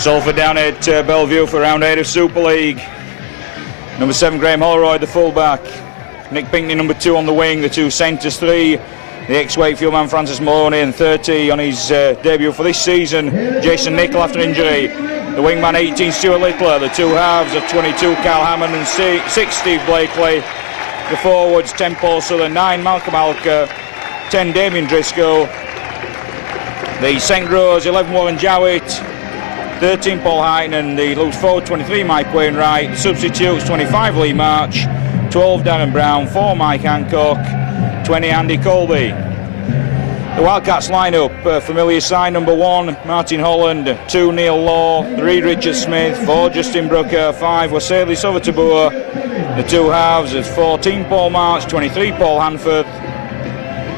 Salford down at Bellevue for round 8 of Super League. Number 7 Graham Holroyd, the fullback. Nick Pinkney, number 2 on the wing. The 2 centres, 3 the ex-Wakefield man Francis Maloney, and 30 on his debut for this season, Jason Nicholl after injury. The wingman 18 Stuart Littler. The 2 halves of 22 Kyle Hammond and 6 Steve Blakely. The forwards 10 Paul Southern, 9 Malcolm Alker, 10 Damien Driscoll. The centre rows 11 Warren Jowett, 13 Paul Hyton, and the loose forward 23 Mike Wainwright. The substitutes 25 Lee March, 12 Darren Brown, 4 Mike Hancock, 20 Andy Colby. The Wildcats line up, familiar sign number 1 Martin Holland, 2 Neil Law, 3 Richard Smith, 4 Justin Brooker, 5 Wassili Sovatabua. The 2 halves is 14 Paul March, 23 Paul Hanford.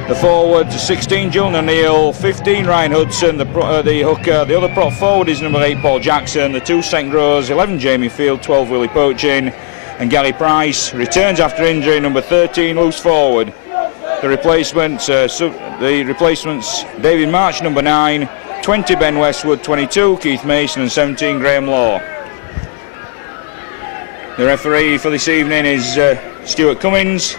The forwards 16 Julian O'Neill, 15 Ryan Hudson. The hooker, the other prop forward is number 8 Paul Jackson. The 2 second rows 11 Jamie Field, 12 Willie Poachin, and Gary Price returns after injury, number 13 loose forward. The replacements David March, number 9, 20 Ben Westwood, 22 Keith Mason, and 17 Graham Law. The referee for this evening is Stuart Cummins.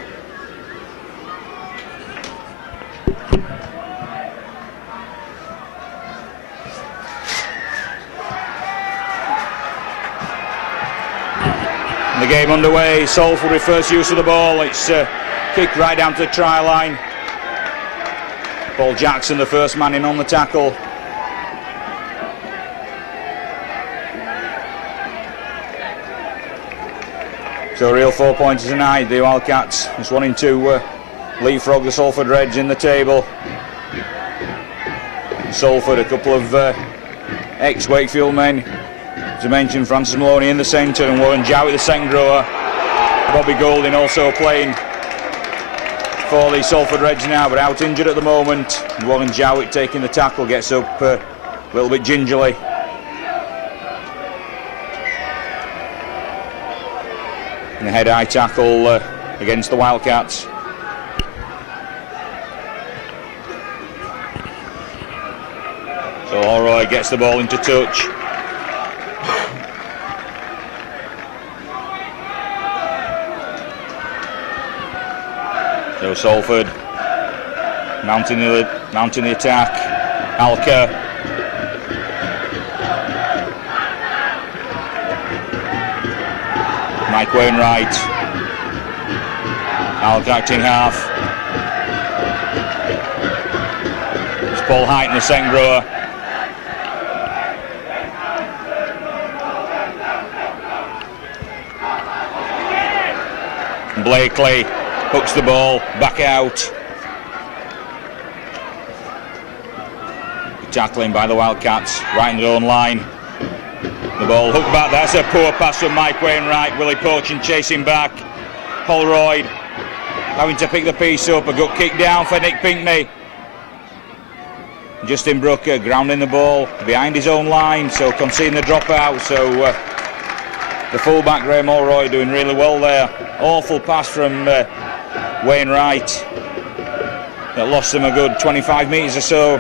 The game underway. Salford with first use of the ball. It's kicked right down to the try line. Paul Jackson, the first man in on the tackle. So a real 4-pointers tonight. The Wildcats just wanting to leapfrog the Salford Reds in the table. Salford, a couple of ex-Wakefield men. As I mentioned, Francis Maloney in the centre and Warren Jowett, the second rower. Bobby Golding also playing for the Salford Reds now, but out injured at the moment. And Warren Jowett taking the tackle, gets up a little bit gingerly. And a head-high tackle against the Wildcats. So Holroyd gets the ball into touch. So Salford mounting the attack. Alker. Mike Wainwright. Alker acting half. It's Paul Hyton, the second rower. Blakely hooks the ball back out. Tackling by the Wildcats right in their own line. The ball hooked back. That's a poor pass from Mike Wainwright. Willie Poachin chasing back. Holroyd having to pick the piece up. A good kick down for Nick Pinkney. Justin Brooker grounding the ball behind his own line, so conceding the dropout. So the fullback Graham Holroyd doing really well there. Awful pass from Wainwright that lost them a good 25 metres or so.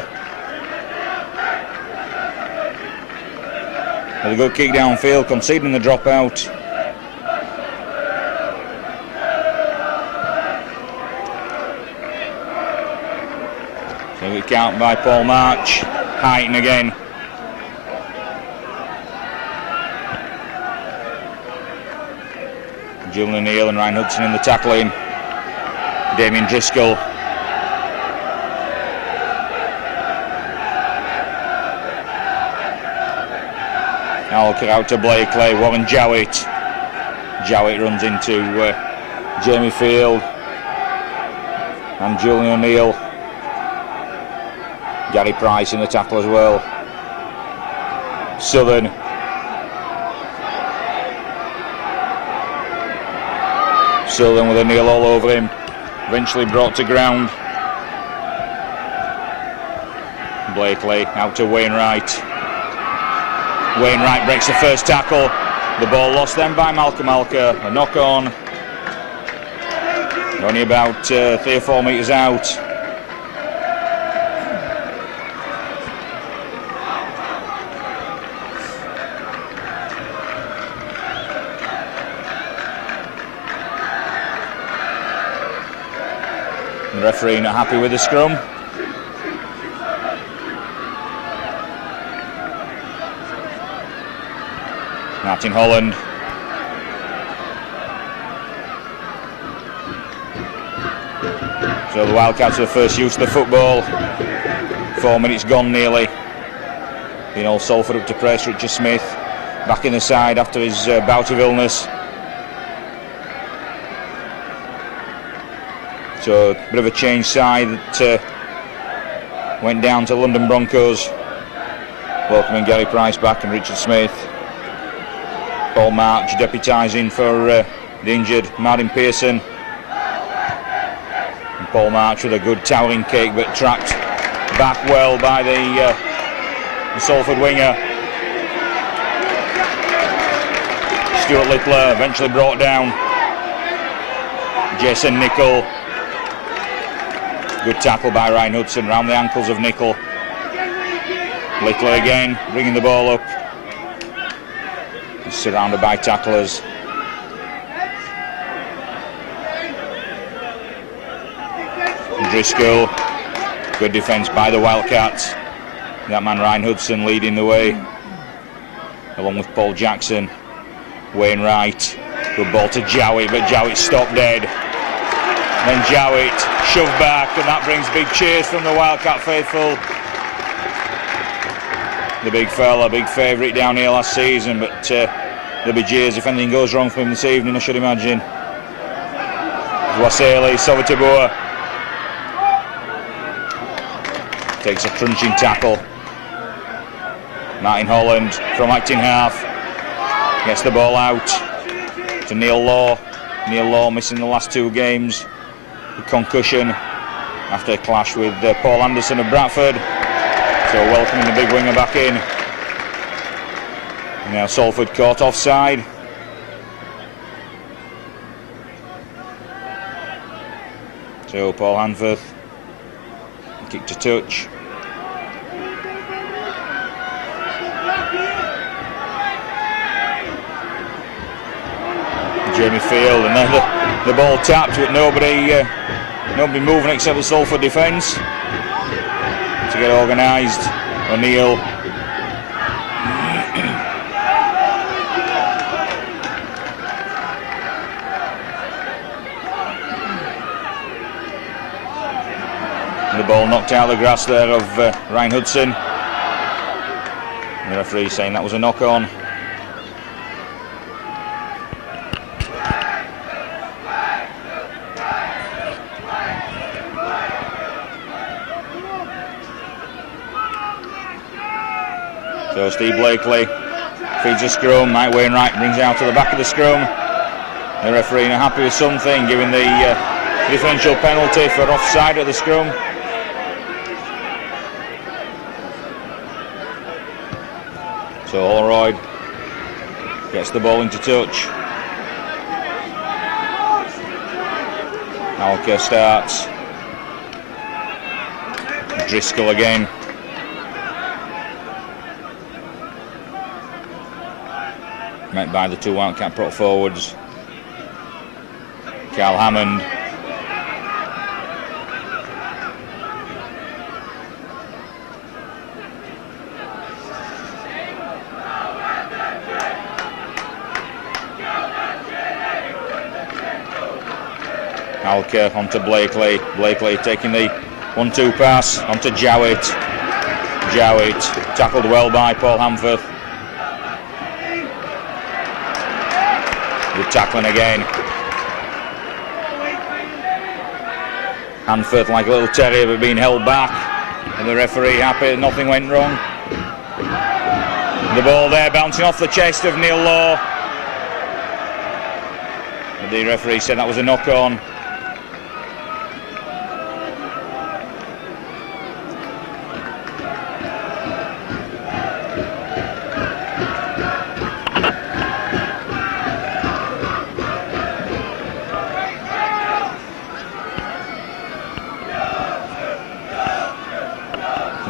With a good kick downfield, conceding the dropout. So we count by Paul March. Hyton again. Julian O'Neill and Ryan Hudson in the tackling. Damien Driscoll. Alker out to Blakely. Warren Jowett. Jowett runs into Jamie Field and Julian O'Neill. Gary Price in the tackle as well. Southern. Southern with O'Neill all over him. Eventually brought to ground. Blakely out to Wainwright. Wainwright breaks the first tackle. The ball lost then by Malcolm Alker. A knock on. Only about 3 or 4 metres out. The referee not happy with the scrum. Martin Holland. So the Wildcats are the first use of the football. 4 minutes gone nearly. Being all Salford up to press. Richard Smith back in the side after his bout of illness. So a bit of a change side that went down to London Broncos. Welcoming Gary Price back and Richard Smith. Paul March deputising for the injured Martin Pearson. And Paul March with a good toweling kick, but trapped back well by the Salford winger. Stuart Littler eventually brought down. Jason Nicol. Good tackle by Ryan Hudson round the ankles of Nicol. Littler again, bringing the ball up. He's surrounded by tacklers. Driscoll, good defence by the Wildcats. That man Ryan Hudson leading the way, along with Paul Jackson. Wainwright, good ball to Jowett, but Jowett stopped dead. Then Jowett shoved back, and that brings big cheers from the Wildcat faithful. The big fella, big favourite down here last season, but there'll be jeers if anything goes wrong for him this evening, I should imagine. Waseli, Sovatabua takes a crunching tackle. Martin Holland from acting half gets the ball out to Neil Law. Neil Law missing the last 2 games with concussion after a clash with Paul Anderson of Bradford. So welcoming the big winger back in. Now Salford caught offside. So Paul Hanforth, kick to touch. Jamie Field, and then the ball tapped with nobody moving except the Salford defence to get organised. O'Neill. The ball knocked out of the grass there of Ryan Hudson. The referee saying that was a knock-on. So Steve Blakely feeds a scrum. Mike Wainwright brings it out to the back of the scrum. The referee not happy with something, giving the differential penalty for offside at the scrum. So Holroyd gets the ball into touch. Alker starts. Driscoll again. Met by the 2 Wildcat prop forwards. Carl Hammond. Alker onto Blakely. Blakely taking the 1-2 pass onto Jowett. Jowett tackled well by Paul Hanforth. Good tackling again. Hanforth like a little terrier but being held back, and the referee happy nothing went wrong. The ball there bouncing off the chest of Neil Law. The referee said that was a knock-on.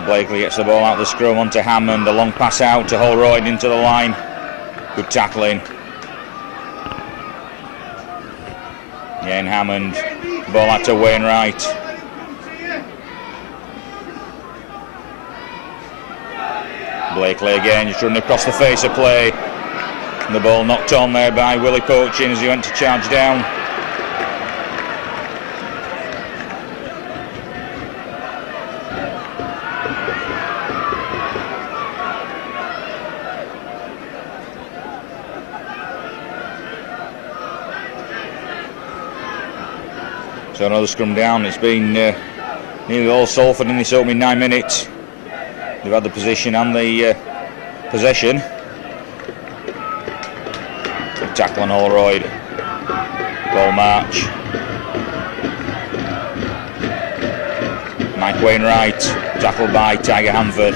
Blakely gets the ball out of the scrum onto Hammond, a long pass out to Holroyd into the line. Good tackling. Again Hammond, ball out to Wainwright. Blakely again, just running across the face of play. And the ball knocked on there by Willie Poaching as he went to charge down. So another scrum down. It's been nearly all Salford in this opening 9 minutes. They've had the position and the possession. Tackle on Holroyd. Ball march. Mike Wainwright. Tackled by Tiger Hanford.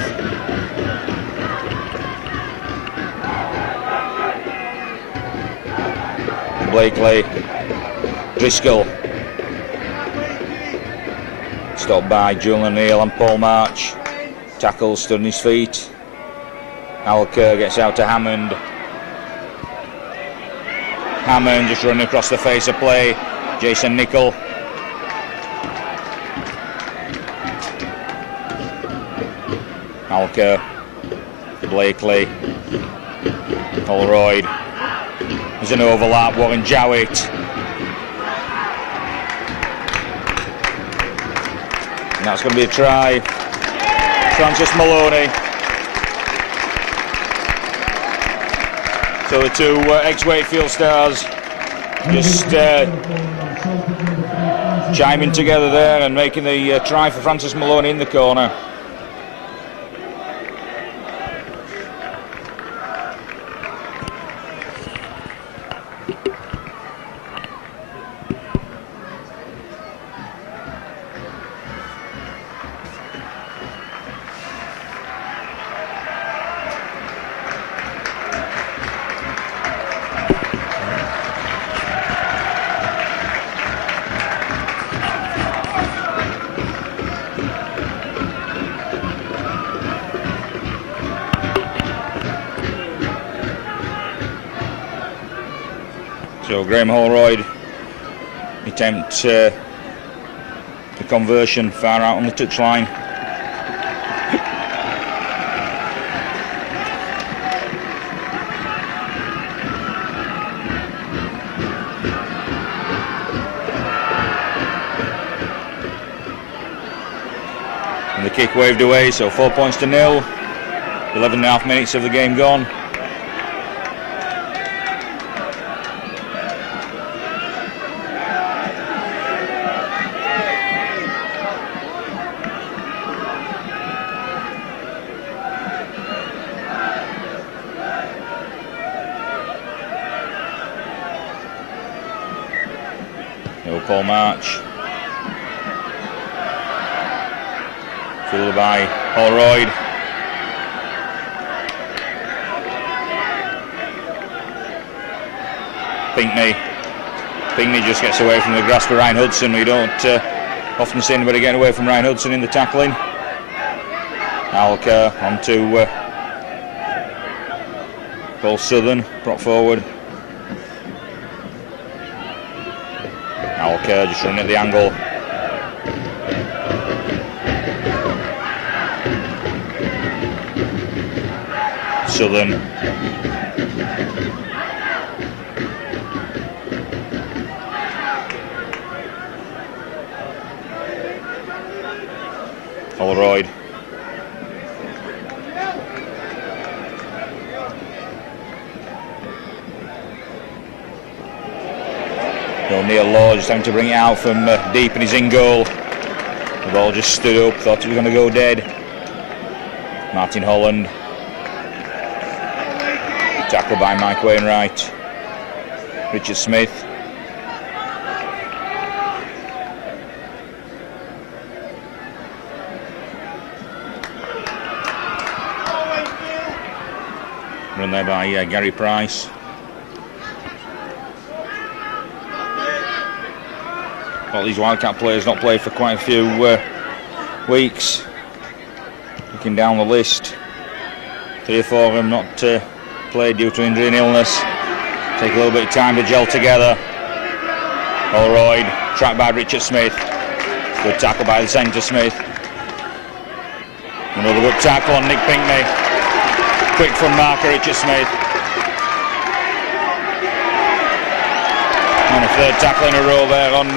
Blakely. Driscoll. Stopped by Julian Neal and Paul March. Tackle stood on his feet. Al Kerr gets out to Hammond. Hammond just running across the face of play. Jason Nicol. Al Kerr. Blakely. Holroyd. There's an overlap. Warren Jowett. And that's going to be a try. Francis Maloney. So the two ex-Wakefield stars just chiming together there and making the try for Francis Maloney in the corner. So Graham Holroyd attempt the conversion far out on the touchline. And the kick waved away, so 4 points to 0. 11.5 minutes of the game gone. Paul March. Fielded by Holroyd. Pinckney just gets away from the grasp of Ryan Hudson. We don't often see anybody getting away from Ryan Hudson in the tackling. Alker on to Paul Southern, brought forward. Alker just running at the angle. Southern. Holroyd. Neil Law just having to bring it out from deep and he's in goal. The ball just stood up, thought it was going to go dead. Martin Holland. Tackled by Mike Wainwright. Richard Smith. Run there by Gary Price. Well, these Wildcat players not played for quite a few weeks. Looking down the list, 3 or 4 of them not played due to injury and illness. Take a little bit of time to gel together. Holroyd, tracked by Richard Smith. Good tackle by the centre Smith. Another good tackle on Nick Pinckney. quick from marker Richard Smith. And a third tackle in a row there on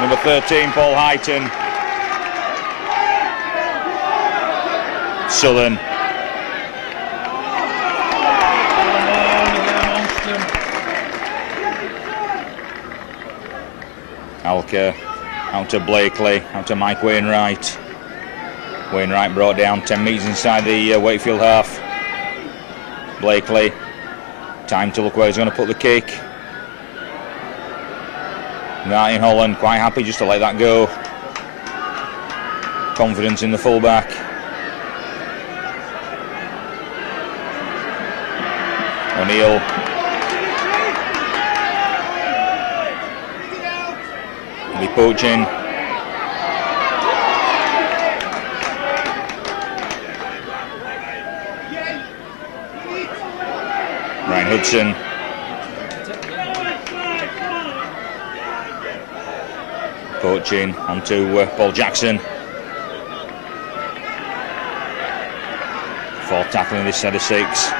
number 13, Paul Highton. Southern. Alker out to Blakely, out to Mike Wainwright. Wainwright brought down 10 metres inside the Wakefield half. Blakely, time to look where he's going to put the kick. Martin Holland quite happy just to let that go. Confidence in the fullback. O'Neill. He'll be poaching. Ryan Hudson. Poaching onto Paul Jackson. Fourth tackle in this set of 6.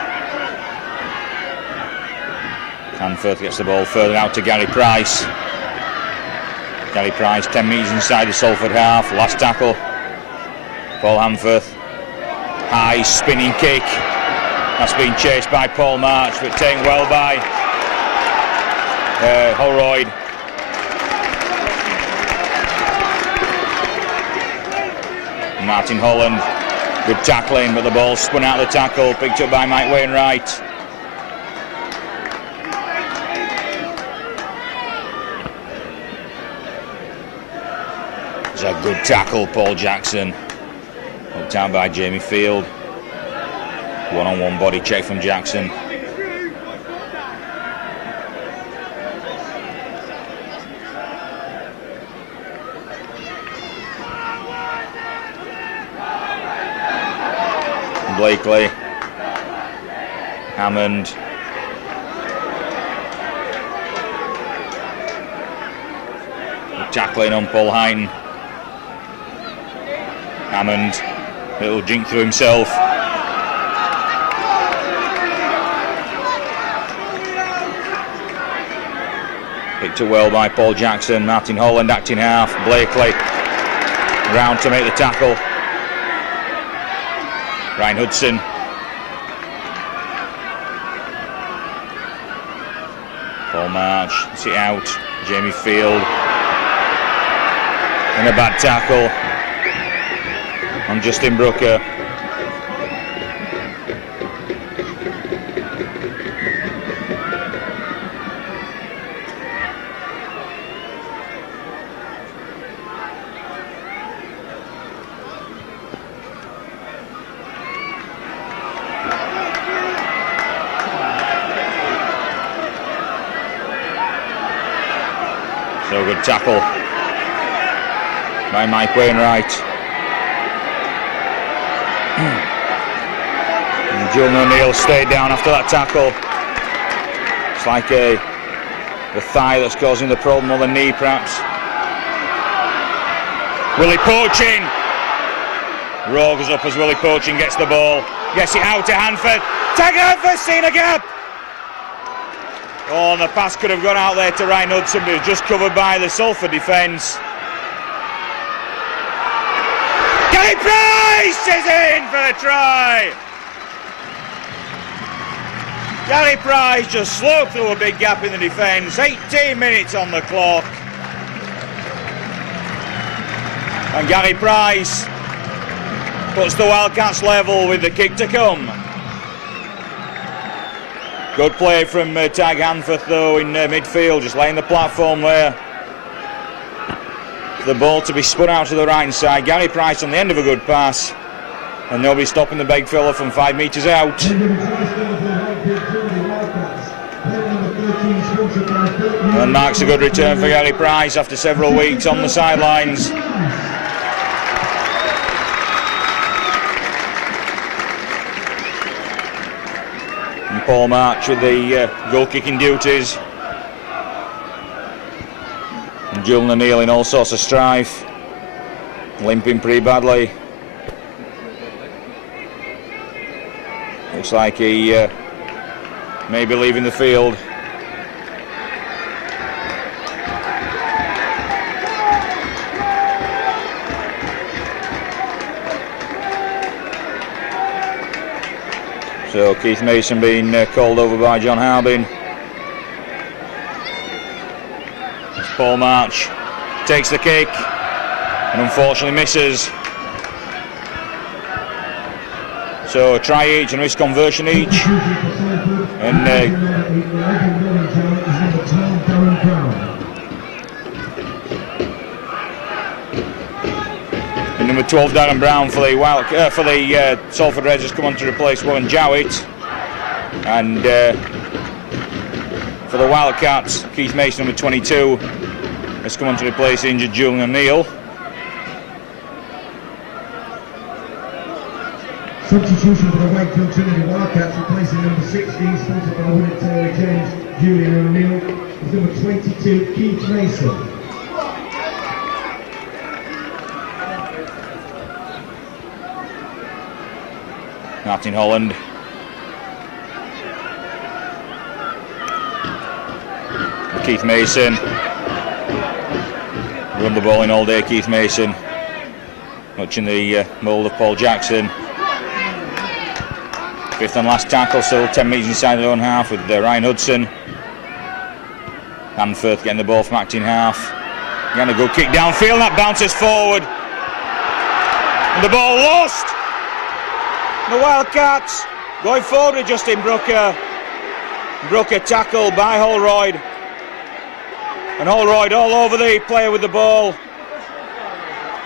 Hanforth gets the ball further out to Gary Price. Gary Price 10 metres inside the Salford half. Last tackle. Paul Hanforth. High spinning kick. That's been chased by Paul March, but taken well by Holroyd. Martin Holland, good tackling, but the ball spun out of the tackle, picked up by Mike Wainwright. It's a good tackle, Paul Jackson. Hooked out by Jamie Field. One-on-one body check from Jackson. Blakely, Hammond, tackling on Paul Highton. Hammond, little jink through himself. Picked up well by Paul Jackson. Martin Holland acting half. Blakely round to make the tackle. Ryan Hudson. Paul March, sit out. Jamie Field. And a bad tackle on Justin Brooker. So good tackle by Mike Wainwright. And Julian O'Neill stayed down after that tackle. It's like the thigh that's causing the problem, or the knee perhaps. Willie Poaching. Rowe goes up as Willie Poaching gets the ball. Gets it out to Hanford. Tag Hanford, seen a gap. Oh, and the pass could have gone out there to Ryan Hudson, but it was just covered by the Salford defence. Gary Price is in for the try. Gary Price just sloped through a big gap in the defence. 18 minutes on the clock. And Gary Price puts the Wildcats level with the kick to come. Good play from Tag Hanforth though in midfield, just laying the platform there. The ball to be spun out to the right side. Gary Price on the end of a good pass, and nobody stopping the big fella from 5 metres out. And marks a good return for Gary Price after several weeks on the sidelines. And Paul March with the goal-kicking duties. And Julian O'Neill in all sorts of strife, limping pretty badly. Looks like he may be leaving the field. So Keith Mason being called over by John Harbin. As Paul March takes the kick and unfortunately misses. So a try each and risk conversion each. And number 12 Darren Brown for the Salford Reds has come on to replace Warren Jowett. And for the Wildcats, Keith Mason, number 22, has come on to replace injured Julian O'Neill. Substitution for the Wakefield Trinity Wildcats, replacing number 16, sponsored by William Taylor James, Julian O'Neill, is number 22, Keith Mason. Martin Holland. Keith Mason. Run the ball in all day, Keith Mason. Much in the mould of Paul Jackson. Fifth and last tackle, still 10 metres inside their own half with Ryan Hudson. Hanforth getting the ball from acting half. Again, a good kick downfield, and that bounces forward. And the ball lost. The Wildcats going forward with Justin Brooker. Brooker tackled by Holroyd. And Holroyd all over the player with the ball.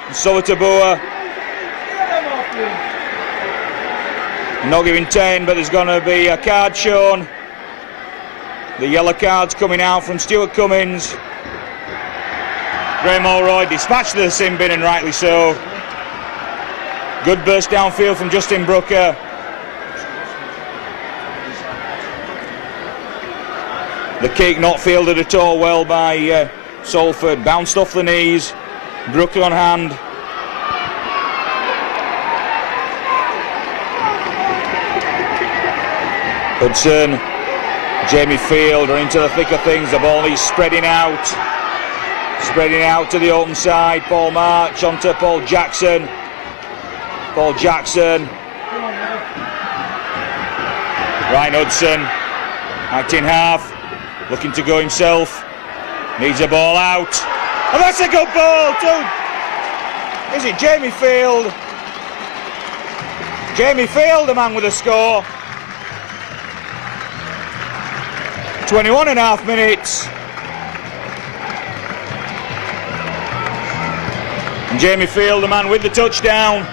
And Sowatabua. Not giving 10, but there's going to be a card shown. The yellow card's coming out from Stuart Cummins. Graham Holroyd dispatched to the sin bin, and rightly so. Good burst downfield from Justin Brooker. The kick not fielded at all well by Salford. Bounced off the knees. Brooker on hand. Hudson, Jamie Field are into the thick of things. The ball is spreading out to the open side. Paul March onto Paul Jackson. Paul Jackson. Ryan Hudson, acting half, looking to go himself. Needs a ball out. And that's a good ball too. Is it Jamie Field? Jamie Field, the man with the score. 21 and a half minutes. And Jamie Field, the man with the touchdown.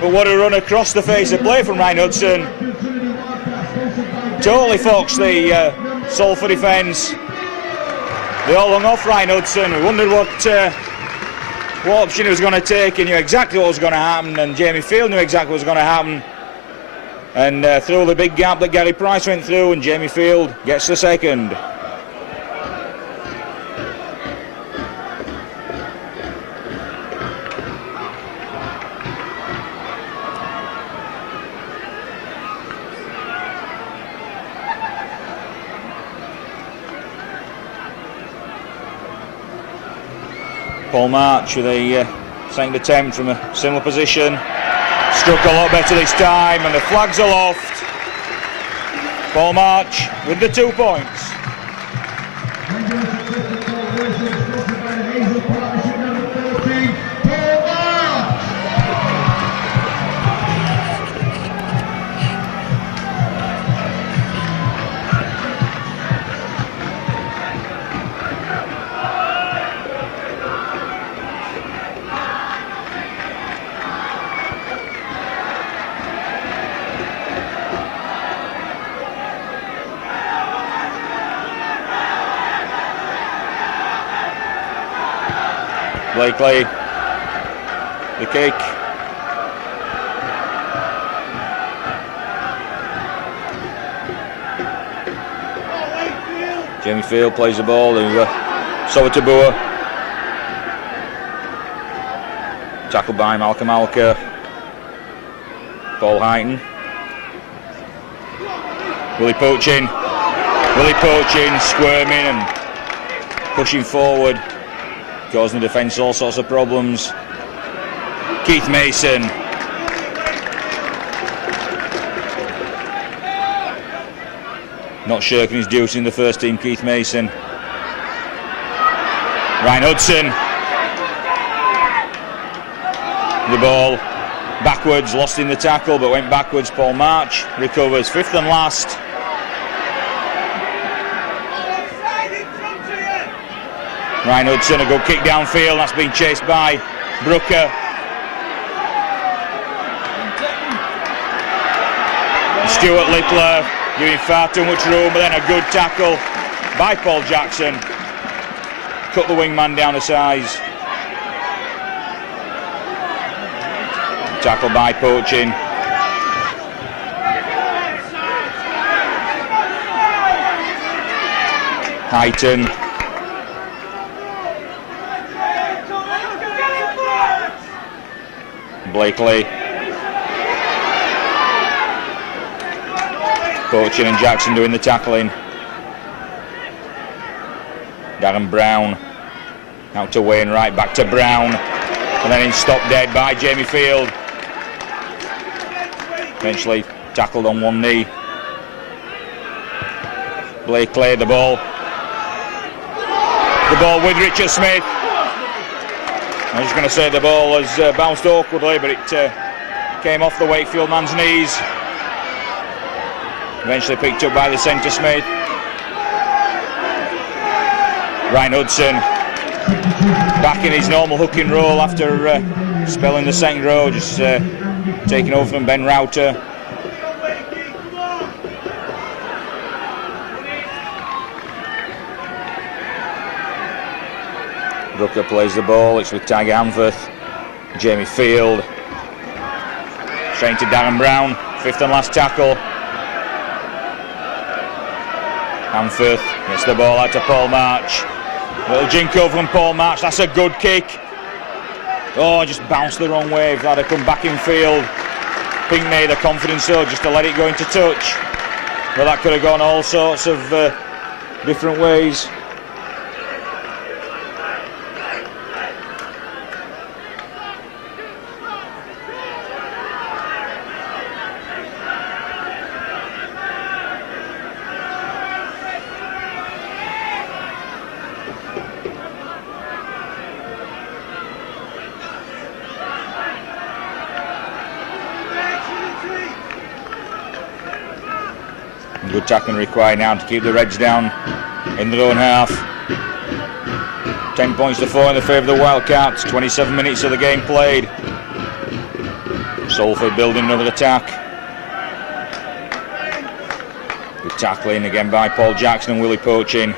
But what a run across the face of play from Ryan Hudson. Totally foxed the Salford defence. They all hung off Ryan Hudson. We wondered what option he was going to take. He knew exactly what was going to happen, and Jamie Field knew exactly what was going to happen. And through the big gap that Gary Price went through, and Jamie Field gets the second. Paul March with a second attempt from a similar position. Struck a lot better this time, and the flags aloft. Paul March with the 2 points. Blakely, the kick. Jamie Field plays the ball to Sowatabua. Tackled by Malcolm Alker. Paul Heighton. Willie Poaching, squirming and pushing forward, causing the defence all sorts of problems. Keith Mason. Not shirking his duty in the first team, Keith Mason. Ryan Hudson. The ball backwards, lost in the tackle, but went backwards. Paul March recovers, fifth and last. Ryan Hudson, a good kick downfield, that's been chased by Brooker. Stuart Littler giving far too much room, but then a good tackle by Paul Jackson. Cut the wingman down to size. Tackle by Poaching. Highton. Blakely. Poaching and Jackson doing the tackling. Darren Brown. Out to Wainwright, back to Brown. And then he's stopped dead by Jamie Field. Eventually tackled on one knee. Blakely, the ball. The ball with Richard Smith. I was just going to say the ball has bounced awkwardly, but it came off the Wakefield man's knees. Eventually picked up by the centre Smith. Ryan Hudson back in his normal hooking role after spelling the second row, just taking over from Ben Router. Brooker plays the ball, it's with Tiger Hanforth. Jamie Field. Straight to Darren Brown, fifth and last tackle. Hanforth gets the ball out to Paul March. Little jinko from Paul March, that's a good kick. Oh, just bounced the wrong way. If that had come back in field, Pinkney the confidence though, just to let it go into touch. Well, that could have gone all sorts of different ways. Good tackling required now to keep the Reds down in their own half. 10 points to 4 in the favour of the Wildcats. 27 minutes of the game played. Salford building another attack. Good tackling again by Paul Jackson and Willie Poaching.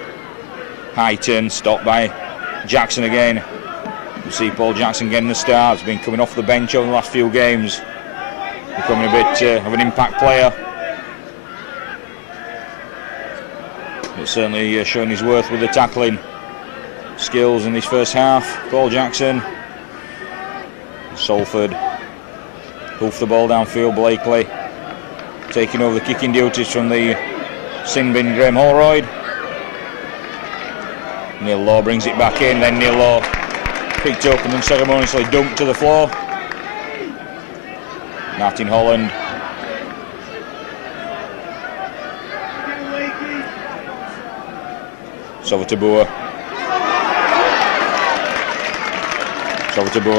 Highton stopped by Jackson again. You see Paul Jackson getting the start. He's been coming off the bench over the last few games, becoming a bit of an impact player. But certainly showing his worth with the tackling skills in this first half. Paul Jackson. Salford hoofed the ball downfield. Blakely taking over the kicking duties from the sin bin Graham Holroyd. Neil Law brings it back in, then Neil Law picked up and unceremoniously dumped to the floor. Martin Holland. Sovatabua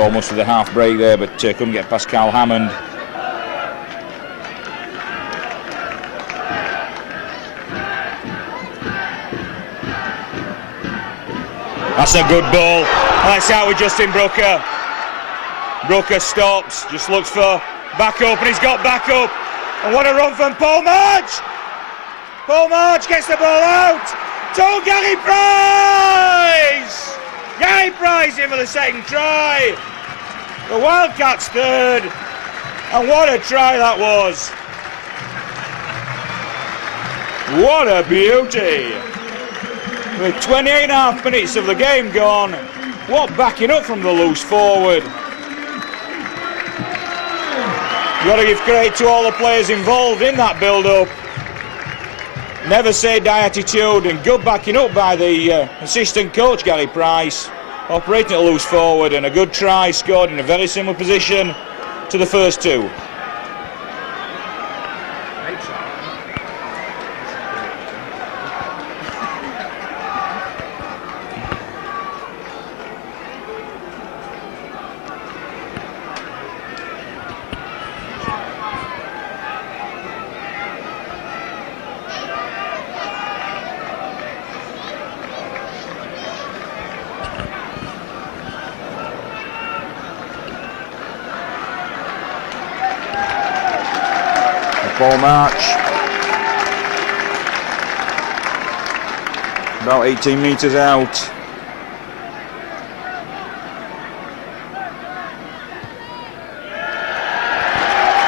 almost with a half break there, but couldn't get past Carl Hammond. That's a good ball. Let's out with Justin Brooker. Brooker stops, just looks for backup, and he's got backup. And what a run from Paul March! Paul March gets the ball out to Gary Price! Gary Price in for the second try. The Wildcats third. And what a try that was. What a beauty. With 28.5 minutes of the game gone, what backing up from the loose forward. You've got to give credit to all the players involved in that build-up. never say die attitude, and good backing up by the assistant coach Gary Price, operating at loose forward, and a good try scored in a very similar position to the first two. Ball march. About 18 metres out.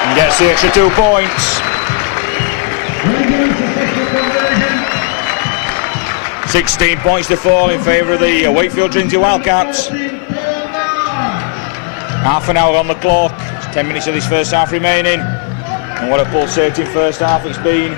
And gets the extra 2 points. 16 points to 4 in favour of the Wakefield Trinity Wildcats. Half an hour on the clock. 10 minutes of this first half remaining. And what a pulsating first half it's been.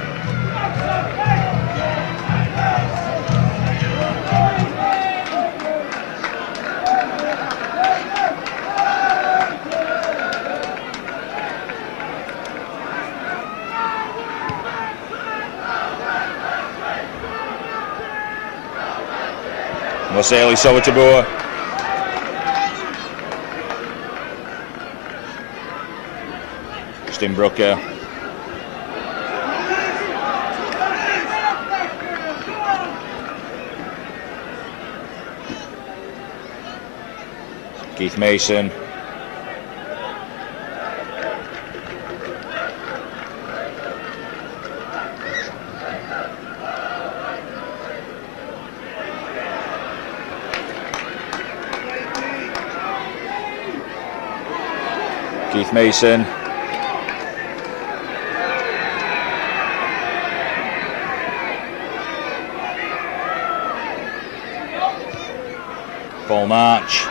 Waseli Sowatabua. Justin Brooker. Keith Mason. Keith Mason. Paul March.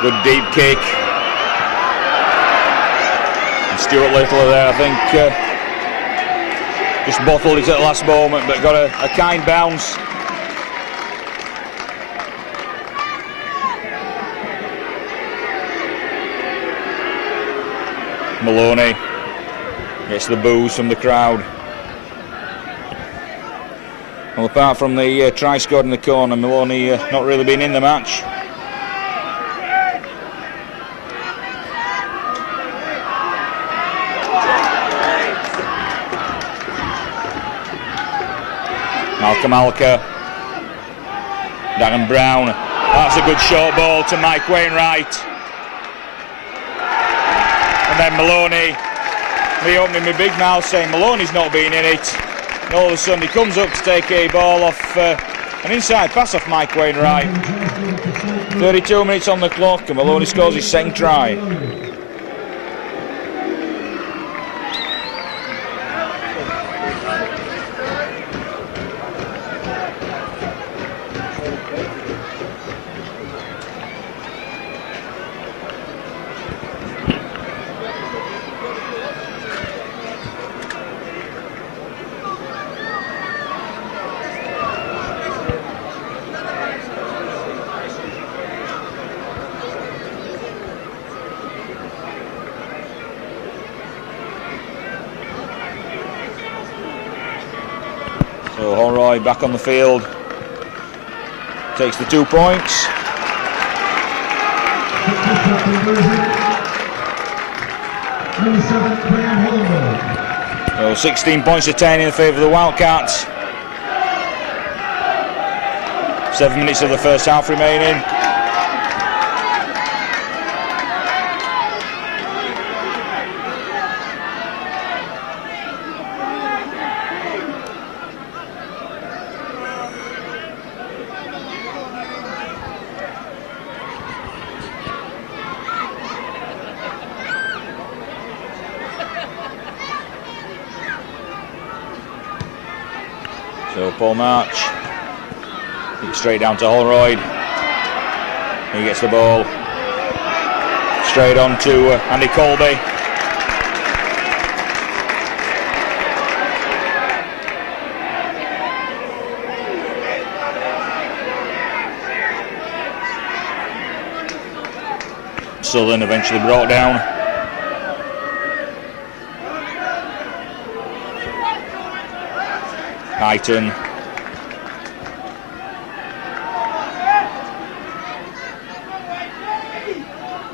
Good deep kick. And Stuart Little there, I think, just bottled it at the last moment, but got a kind bounce. Maloney gets the boos from the crowd. Well, apart from the try scored in the corner, Maloney not really been in the match. Malcolm Alka, Darren Brown, that's a good short ball to Mike Wainwright. And then Maloney, me opening my big mouth saying Maloney's not been in it. And all of a sudden he comes up to take a ball off an inside pass off Mike Wainwright. 32 minutes on the clock and Maloney scores his second try. So Holroyd back on the field, takes the 2 points. So 16 points to 10 in favour of the Wildcats. 7 minutes of the first half remaining. So Paul March, straight down to Holroyd. He gets the ball straight on to Andy Colby. Southern eventually brought down. Highton.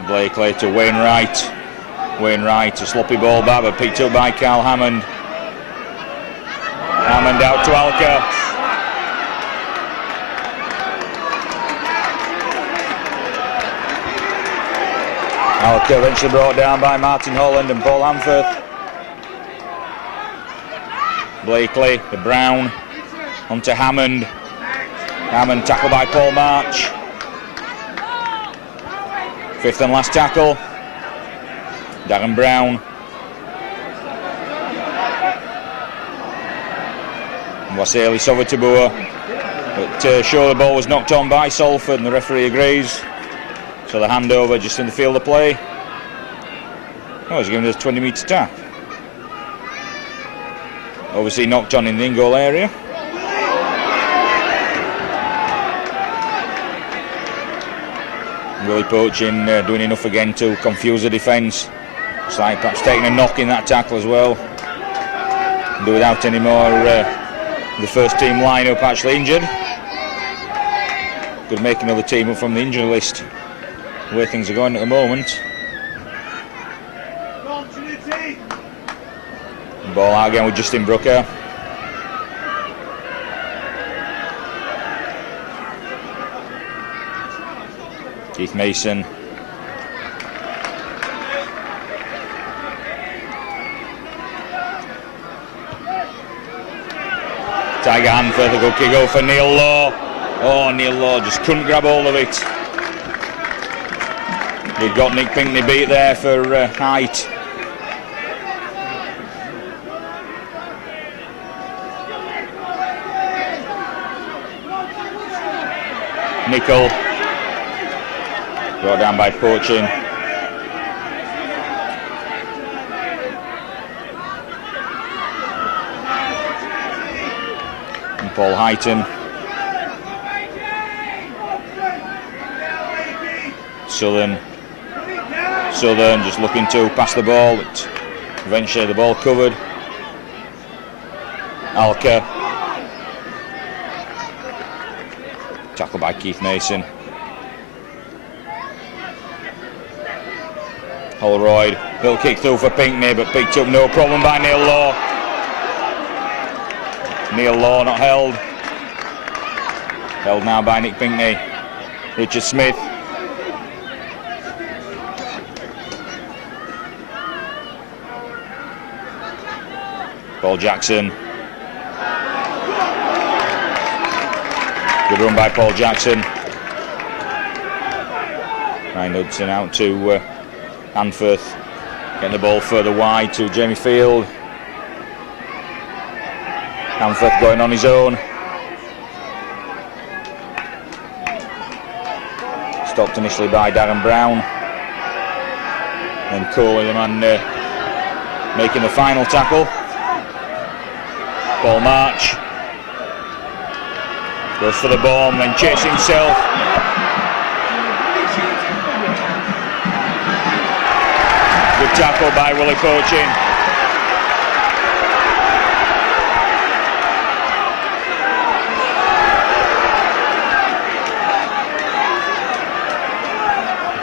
Blakely to Wainwright. Wainwright, a sloppy ball back, but picked up by Carl Hammond. Hammond out to Alka. Alka eventually brought down by Martin Holland and Paul Hanforth. Blakely to Brown. On to Hammond. Hammond tackled by Paul March. Fifth and last tackle. Darren Brown. Wasili Sovatabua. But sure, the ball was knocked on by Salford and the referee agrees. So the handover just in the field of play. Oh, he's given us a 20-metre tap. Obviously knocked on in the in-goal area. Willie Poachin doing enough again to confuse the defence. It's like perhaps taking a knock in that tackle as well. Do without any more the first team lineup actually injured. Could make another team up from the injury list. The way things are going at the moment. Ball out again with Justin Brooker. Keith Mason. Tiger Hanforth, a good kick out for Neil Law. Oh, Neil Law just couldn't grab hold of it. We've got Nick Pinkney beat there for height. Nickel. Brought down by Poachin. And Paul Highton. Southern just looking to pass the ball, but eventually the ball covered. Alka. Tackled by Keith Mason. Holroyd, little kick through for Pinkney, but picked up no problem by Neil Law. Neil Law not held. Held now by Nick Pinkney. Richard Smith. Paul Jackson. Good run by Paul Jackson. Ryan Hudson out to Hanforth. Getting the ball further wide to Jamie Field. Hanforth going on his own. Stopped initially by Darren Brown. And Coley, the man making the final tackle. Paul March. Goes for the bomb, then chases himself. Good tackle by Willie Poachin.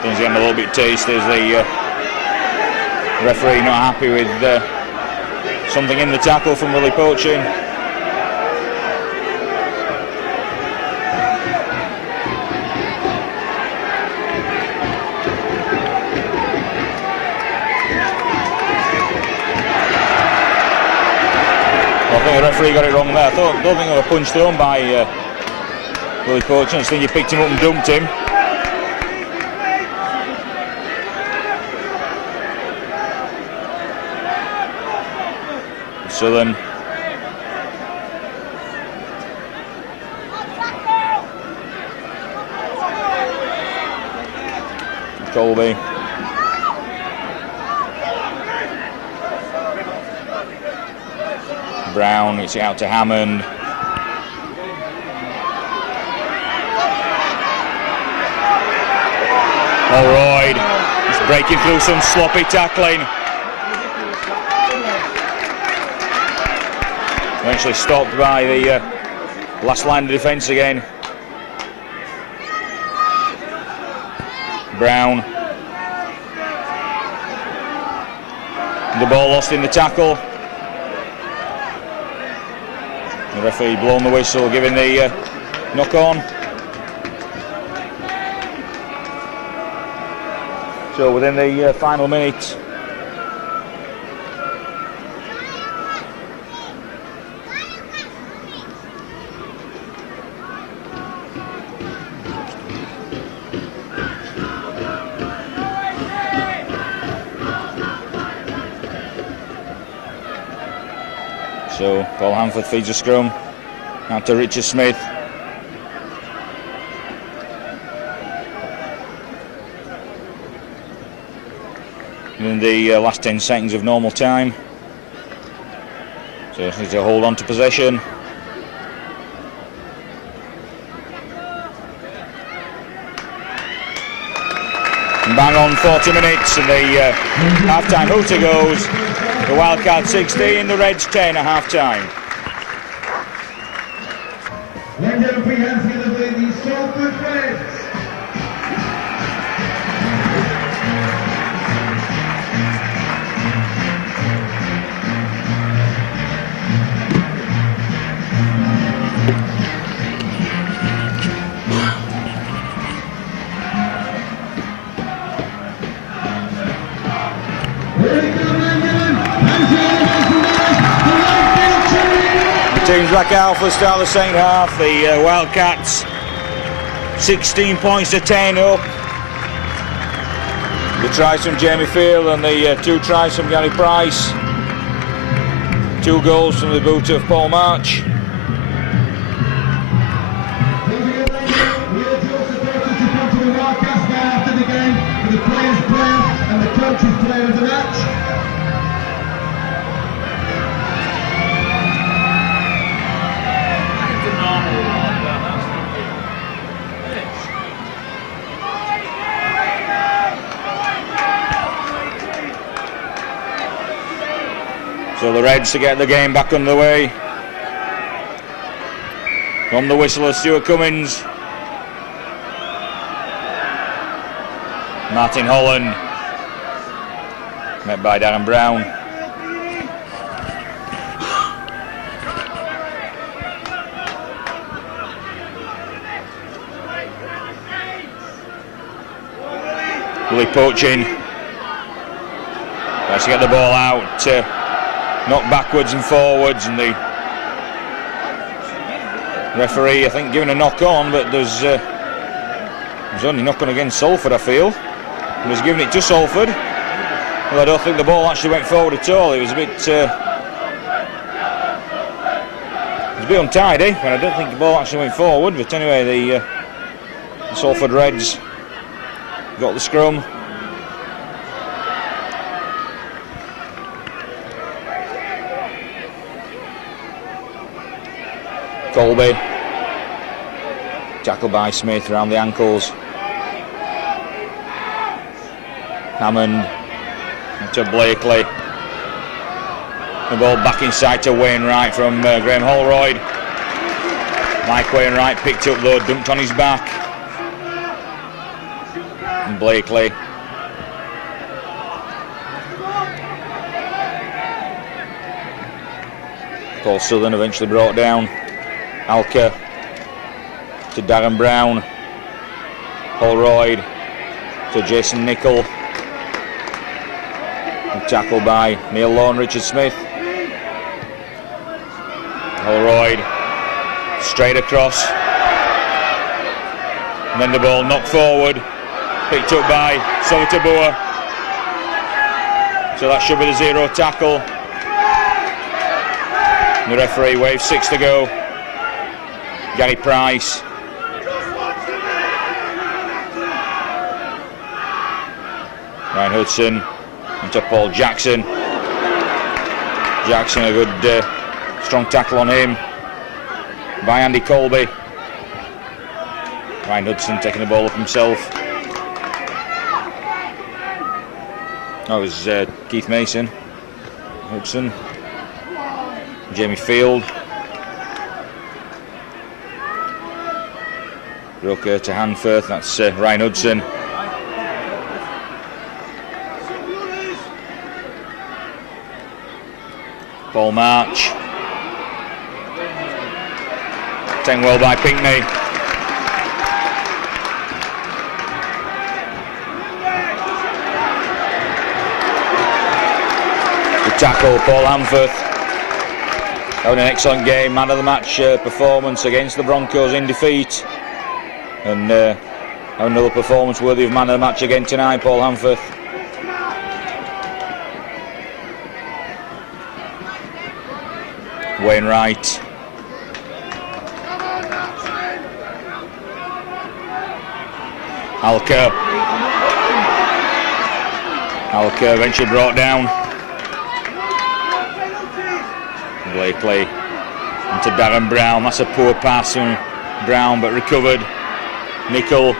Things getting a little bit tasty as the referee not happy with something in the tackle from Willie Poachin. I think the referee got it wrong there. I don't think they were punched thrown by Willie Poachin. I just think he picked him up and dumped him. Southern. Colby. Brown, it's out to Hammond. Holroyd. Just breaking through some sloppy tackling. Eventually stopped by the last line of defence again. Brown. The ball lost in the tackle. The referee blown the whistle, giving the knock on. So within the final minute, so Paul Hanford feeds a scrum out to Richard Smith. In the last 10 seconds of normal time, so just need to hold on to possession. And bang on 40 minutes and the half-time hooter goes. The Wildcats 16, the Reds 10 at half-time. Ladies and gentlemen, the Salford Reds. Teams back out for the start of the second half. The Wildcats 16 points to 10 up. The tries from Jamie Field and the 2 tries from Gary Price. 2 goals from the boot of Paul March. So the Reds to get the game back underway. From the whistler, Stuart Cummins. Martin Holland. Met by Darren Brown. Willie Poaching. Tries to get the ball out. Knocked backwards and forwards, and the referee, I think, giving a knock on, but there's only knock on against Salford, I feel. He was giving it to Salford. Well, I don't think the ball actually went forward at all. It was a bit untidy, but I don't think the ball actually went forward. But anyway, the Salford Reds got the scrum. Colby, tackled by Smith around the ankles. Hammond to Blakely. The ball back inside to Wainwright from Graham Holroyd. Mike Wainwright picked up though, dumped on his back. And Blakely. Paul Southern eventually brought down. Alka to Darren Brown. Holroyd to Jason Nichol. And tackled by Neil Law and Richard Smith. Holroyd straight across. And then the ball knocked forward. Picked up by Solitabua. So that should be the 0 tackle. And the referee waves 6 to go. Gary Price. Ryan Hudson into Paul Jackson. Jackson, a good strong tackle on him by Andy Colby. Ryan Hudson taking the ball up himself. That was Keith Mason, Hudson, Jamie Field, Brooker to Hanforth, that's Ryan Hudson. Paul March. Taken well by Pinkney. The tackle, Paul Hanforth. Having an excellent game, man of the match performance against the Broncos in defeat. And another performance worthy of man of the match again tonight, Paul Hanforth. Wainwright. Alker eventually brought down. Blakely into Darren Brown. That's a poor pass from Brown, but recovered. Nickel.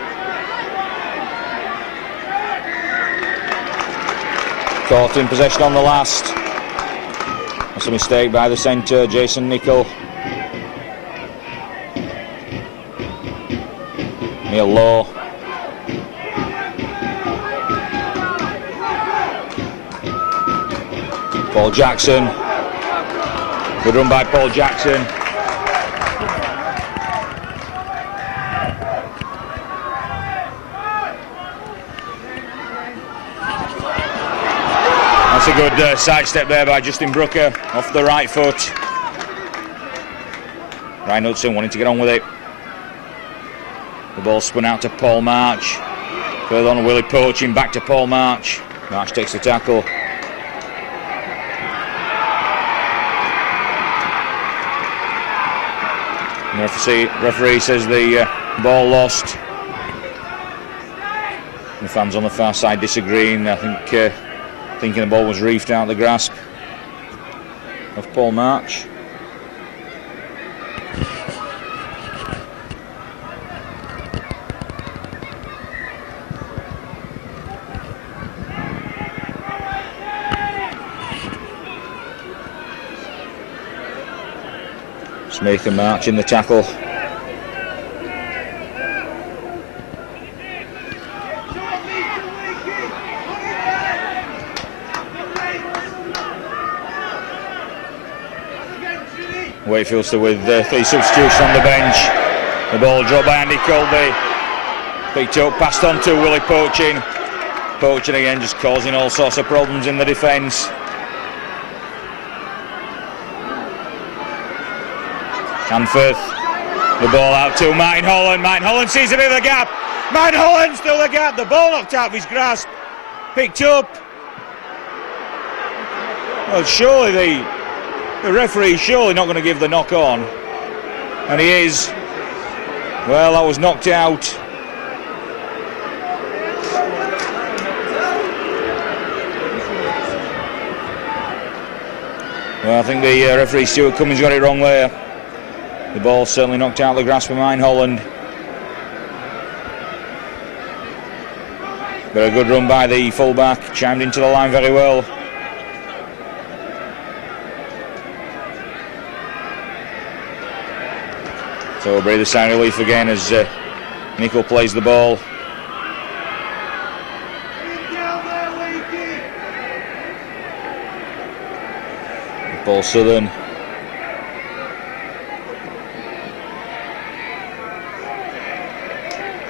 Caught in possession on the last. That's a mistake by the centre, Jason Nickel. Neil Law. Paul Jackson. Good run by Paul Jackson. That's a good sidestep there by Justin Brooker off the right foot. Ryan Hudson wanting to get on with it. The ball spun out to Paul March. Further on, Willie Poaching back to Paul March. March takes the tackle. The referee says the ball lost. The fans on the far side disagreeing. I think thinking the ball was reefed out of the grasp of Paul March. Smith and March in the tackle. Wakefield still with 3 substitutions on the bench. The ball dropped by Andy Colby. Picked up, passed on to Willie Poaching. Poaching again, just causing all sorts of problems in the defence. Hanforth, the ball out to Martin Holland. Martin Holland sees a bit of a gap. Martin Holland still the gap. The ball knocked out of his grasp. Picked up. Well, surely the referee's surely not going to give the knock on. And he is. Well, that was knocked out. Well, I think the referee Stuart Cummins got it wrong there. The ball certainly knocked out of the grasp of Martin Holland. But a good run by the fullback, chimed into the line very well. So breathe a sigh of relief again as Nickel plays the ball. Paul Southern.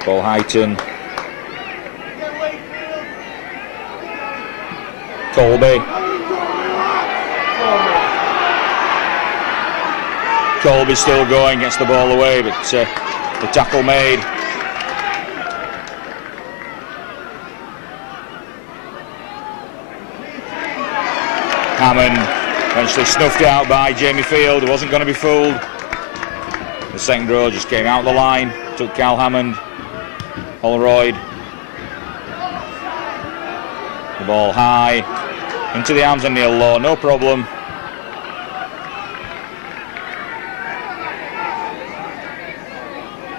Paul Heighton. Colby. Colby still going, gets the ball away, but the tackle made. Hammond eventually snuffed out by Jamie Field, who wasn't going to be fooled. The second row just came out the line, took Cal Hammond. Holroyd. The ball high into the arms of Neil Law, no problem.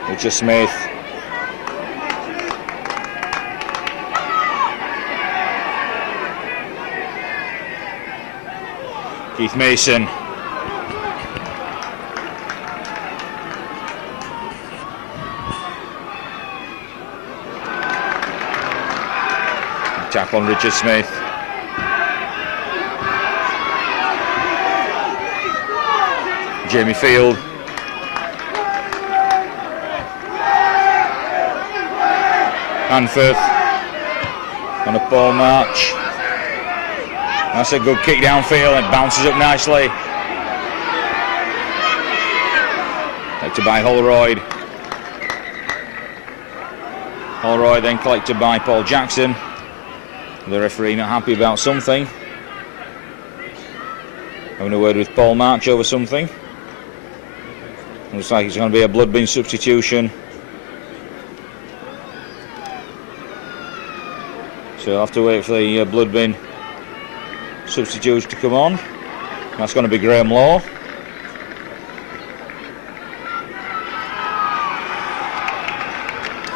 Richard Smith. Keith Mason. Tackle on Richard Smith. Jamie Field. Hanforth on a Paul March. That's a good kick downfield. It bounces up nicely. Collected by Holroyd. Holroyd then collected by Paul Jackson. The referee not happy about something. Having a word with Paul March over something. Looks like it's going to be a blood bin substitution. So I'll have to wait for the blood bin substitutes to come on. That's going to be Graham Law.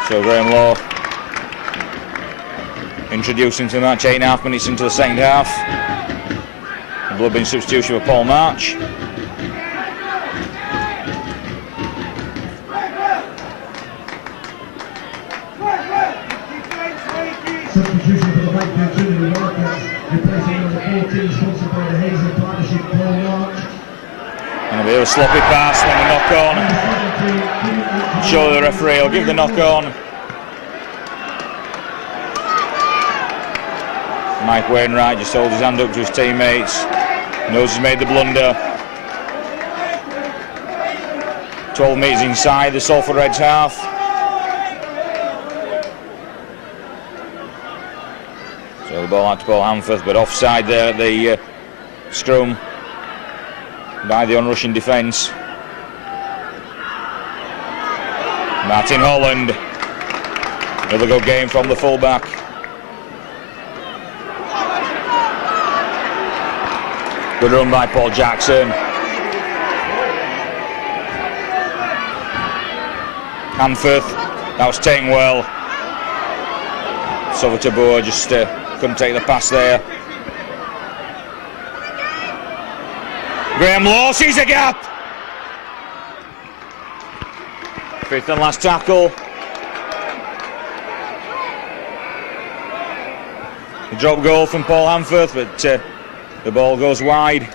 So Graham Law introducing to the match 8.5 minutes into the second half. A blood bin substitution for Paul March. Substitution for the Wakefield Trinity Wildcats, replacing number 14, sponsored by the Hazel Partnership, Paul March. And a bit of a sloppy pass, then a knock on. Surely the referee will give the knock on. Mike Wainwright just holds his hand up to his teammates. Knows he's made the blunder. 12 metres inside the Salford Reds half. So the ball out to Paul Hanforth, but offside there at the scrum by the on-rushing defence. Martin Holland. Another good game from the fullback. Good run by Paul Jackson. Hanforth, that was taken well. Sovatabua just couldn't take the pass there. Graham Law sees a gap. Fifth and last tackle. A drop goal from Paul Hanforth, but the ball goes wide.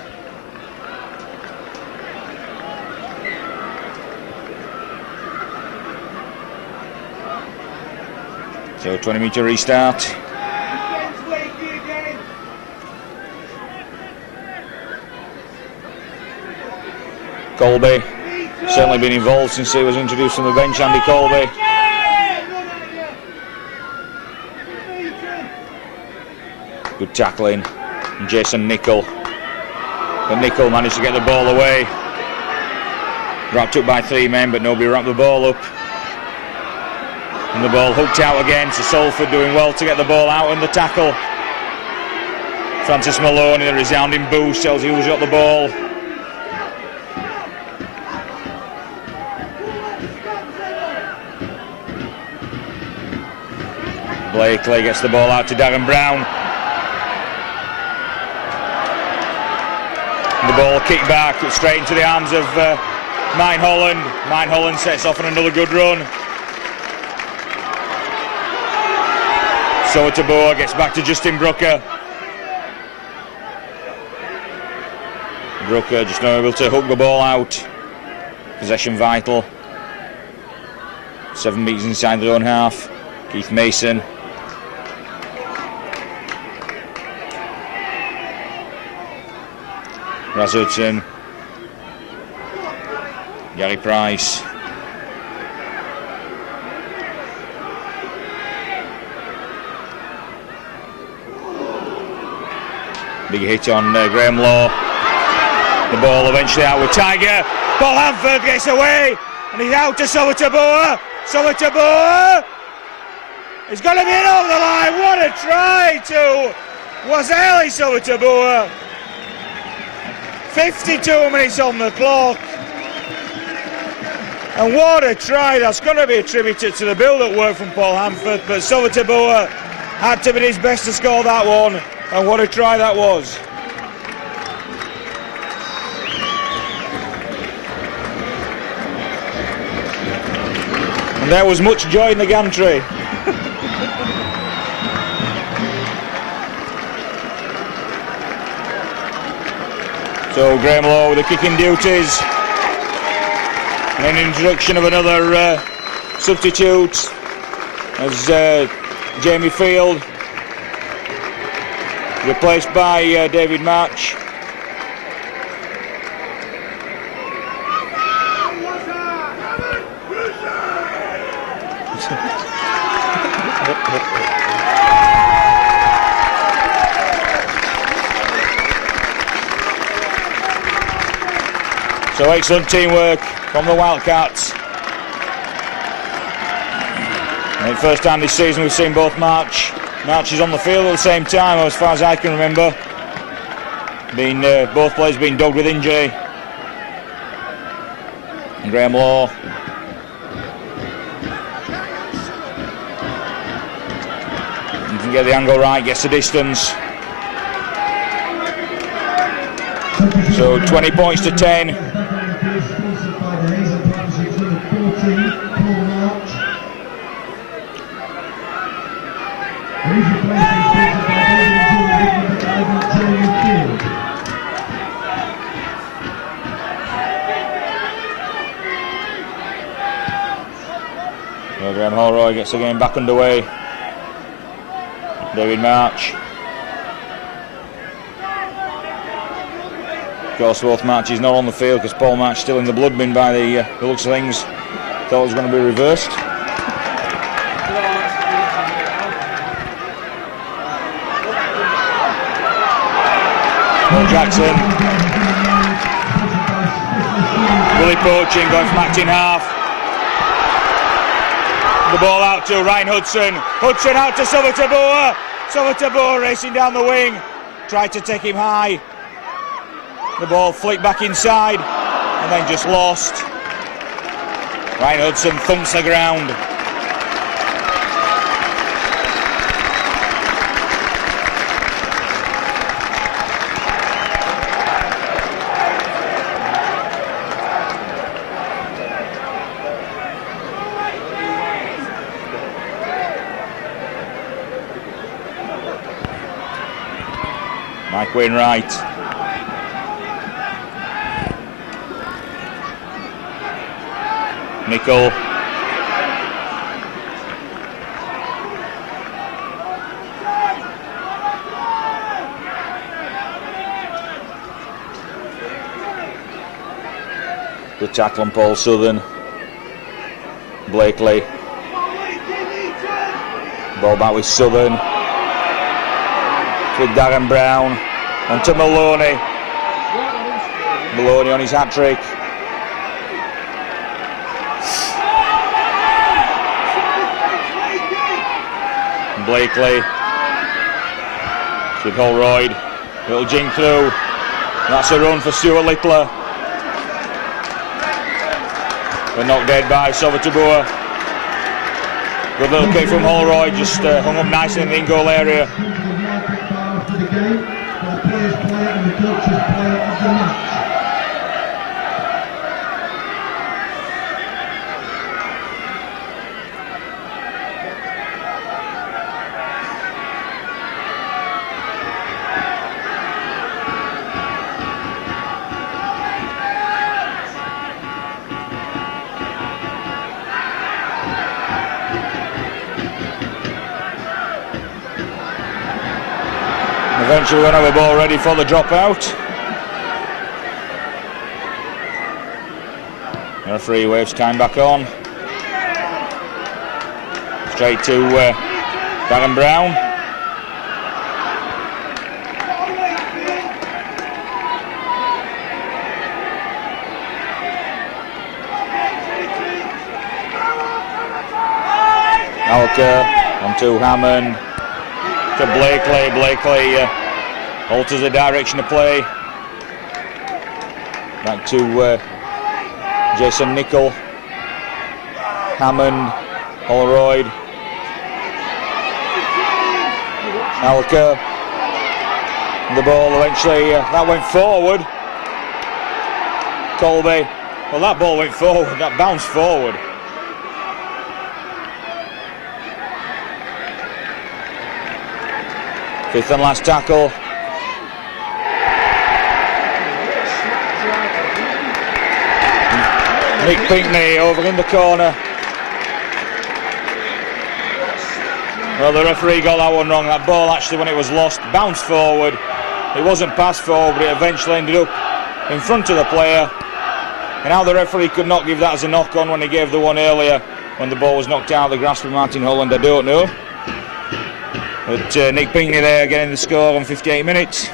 So 20-metre restart. Colby, certainly been involved since he was introduced from the bench, Andy Colby. Good tackling. And Jason Nichol. But Nichol managed to get the ball away. Wrapped up by 3 men, but nobody wrapped the ball up. And the ball hooked out again, so Salford doing well to get the ball out in the tackle. Francis Maloney, the resounding boost, tells you who's got the ball. Blakely gets the ball out to Darren Brown. And the ball kicked back, straight into the arms of Mine Holland. Mine Holland sets off on another good run. Sovatabua gets back to Justin Brooker. Brooker just not able to hook the ball out. Possession vital. 7 metres inside their own half. Keith Mason. Raz Hudson. Gary Price. Big hit on Graham Law. The ball eventually out with Tiger. Paul Hanforth gets away and he's out to Sovatabua. Sovatabua! He's going to be in over the line. What a try to Wazeli Sovatabua. 52 minutes on the clock. And what a try. That's got to be attributed to the build-up work from Paul Hanforth, but Sovatabua had to be his best to score that one. And what a try that was. And there was much joy in the gantry. So Graham Law with the kicking duties. And an introduction of another substitute as Jamie Field, replaced by David March. So excellent teamwork from the Wildcats. And first time this season we've seen both Marches on the field at the same time, as far as I can remember. Both players being dogged with injury. And Graham Law. You can get the angle right, gets the distance. So 20 points to 10. Graham Holroyd gets the game back underway. David March. Of course, both Marches not on the field because Paul March still in the blood bin by the looks of things. Thought it was going to be reversed. Jackson. Willie Poaching going from acting half. The ball out to Ryan Hudson. Hudson out to Salford. Salford racing down the wing. Tried to take him high. The ball flicked back inside and then just lost. Ryan Hudson thumps the ground. Mike Wainwright. Nickel. Good tackle on Paul Southern. Blakely. Ball back with Southern. With Darren Brown. Onto Maloney. Maloney on his hat-trick. Blakely. With Holroyd. Little jink through. That's a run for Stuart Littler. But knocked dead by Salvatore. Good little kick from Holroyd, just hung up nicely in the in-goal area. Eventually we'll have a ball ready for the dropout. The referee waves time back on. Straight to Darren Brown. Alka onto Hammond. To Blakely. Blakely alters the direction of play. Back to Jason Nickel. Hammond. Holroyd. Alka. The ball eventually, that went forward. Colby. Well, that ball went forward, that bounced forward. Fifth and last tackle. Nick Pinkney over in the corner. Well, the referee got that one wrong. That ball actually, when it was lost, bounced forward. It wasn't passed forward, but it eventually ended up in front of the player. And how the referee could not give that as a knock-on when he gave the one earlier, when the ball was knocked out of the grasp of Martin Holland, I don't know. But Nick Pinkney there getting the score on 58 minutes.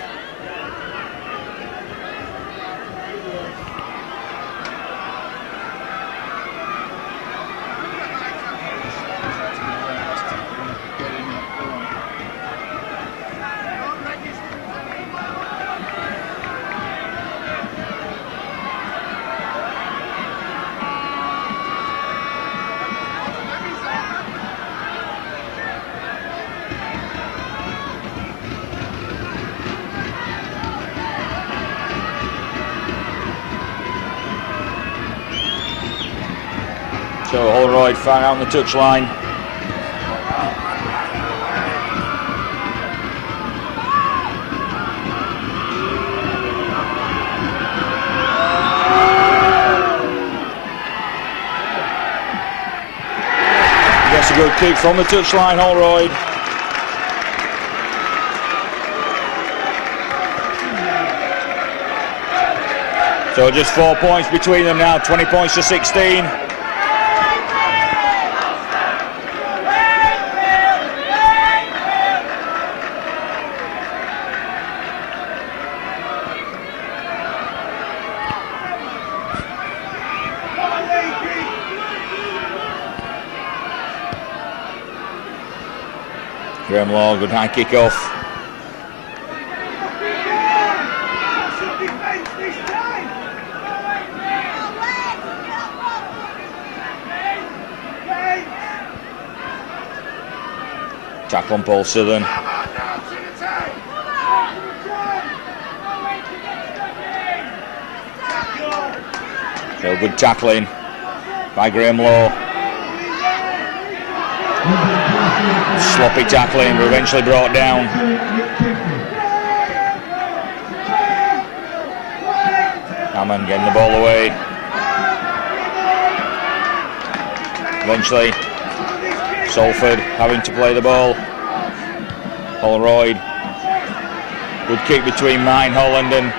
So Holroyd far out on the touchline. Gets a good kick from the touchline, Holroyd. So just 4 points between them now, 20 points to 16. Graham Law, good high kick off. Tackle on Paul Southern. So good tackling by Graham Law. Sloppy tackling, but eventually brought down. Hammond getting the ball away. Eventually, Salford having to play the ball. Holroyd. Good kick between Martin Holland and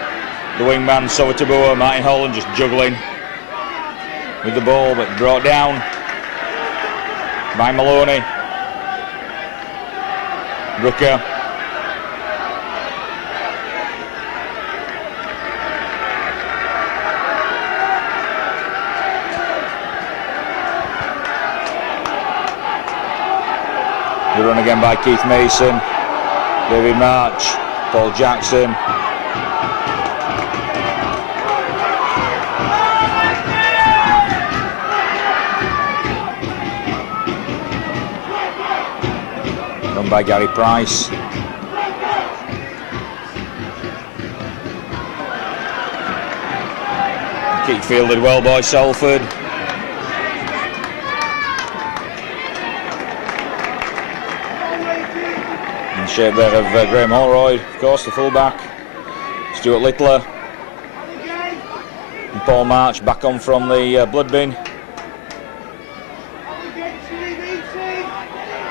the wingman Sovatabua. Martin Holland just juggling with the ball, but brought down by Maloney. Brooker. The run again by Keith Mason, David March, Paul Jackson. Run by Gary Price. Kick fielded well by Salford. Shape there of Graham Holroyd, of course, the fullback. Stuart Littler and Paul March back on from the blood bin.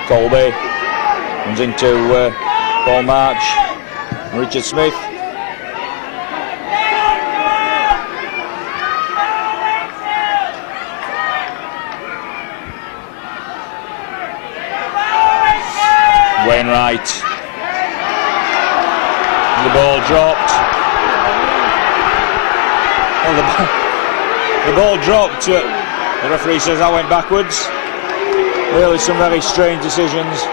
Colby comes into Paul March and Richard Smith. Wainwright. The ball dropped. Well, the ball dropped. The referee says that went backwards. Really some very strange decisions.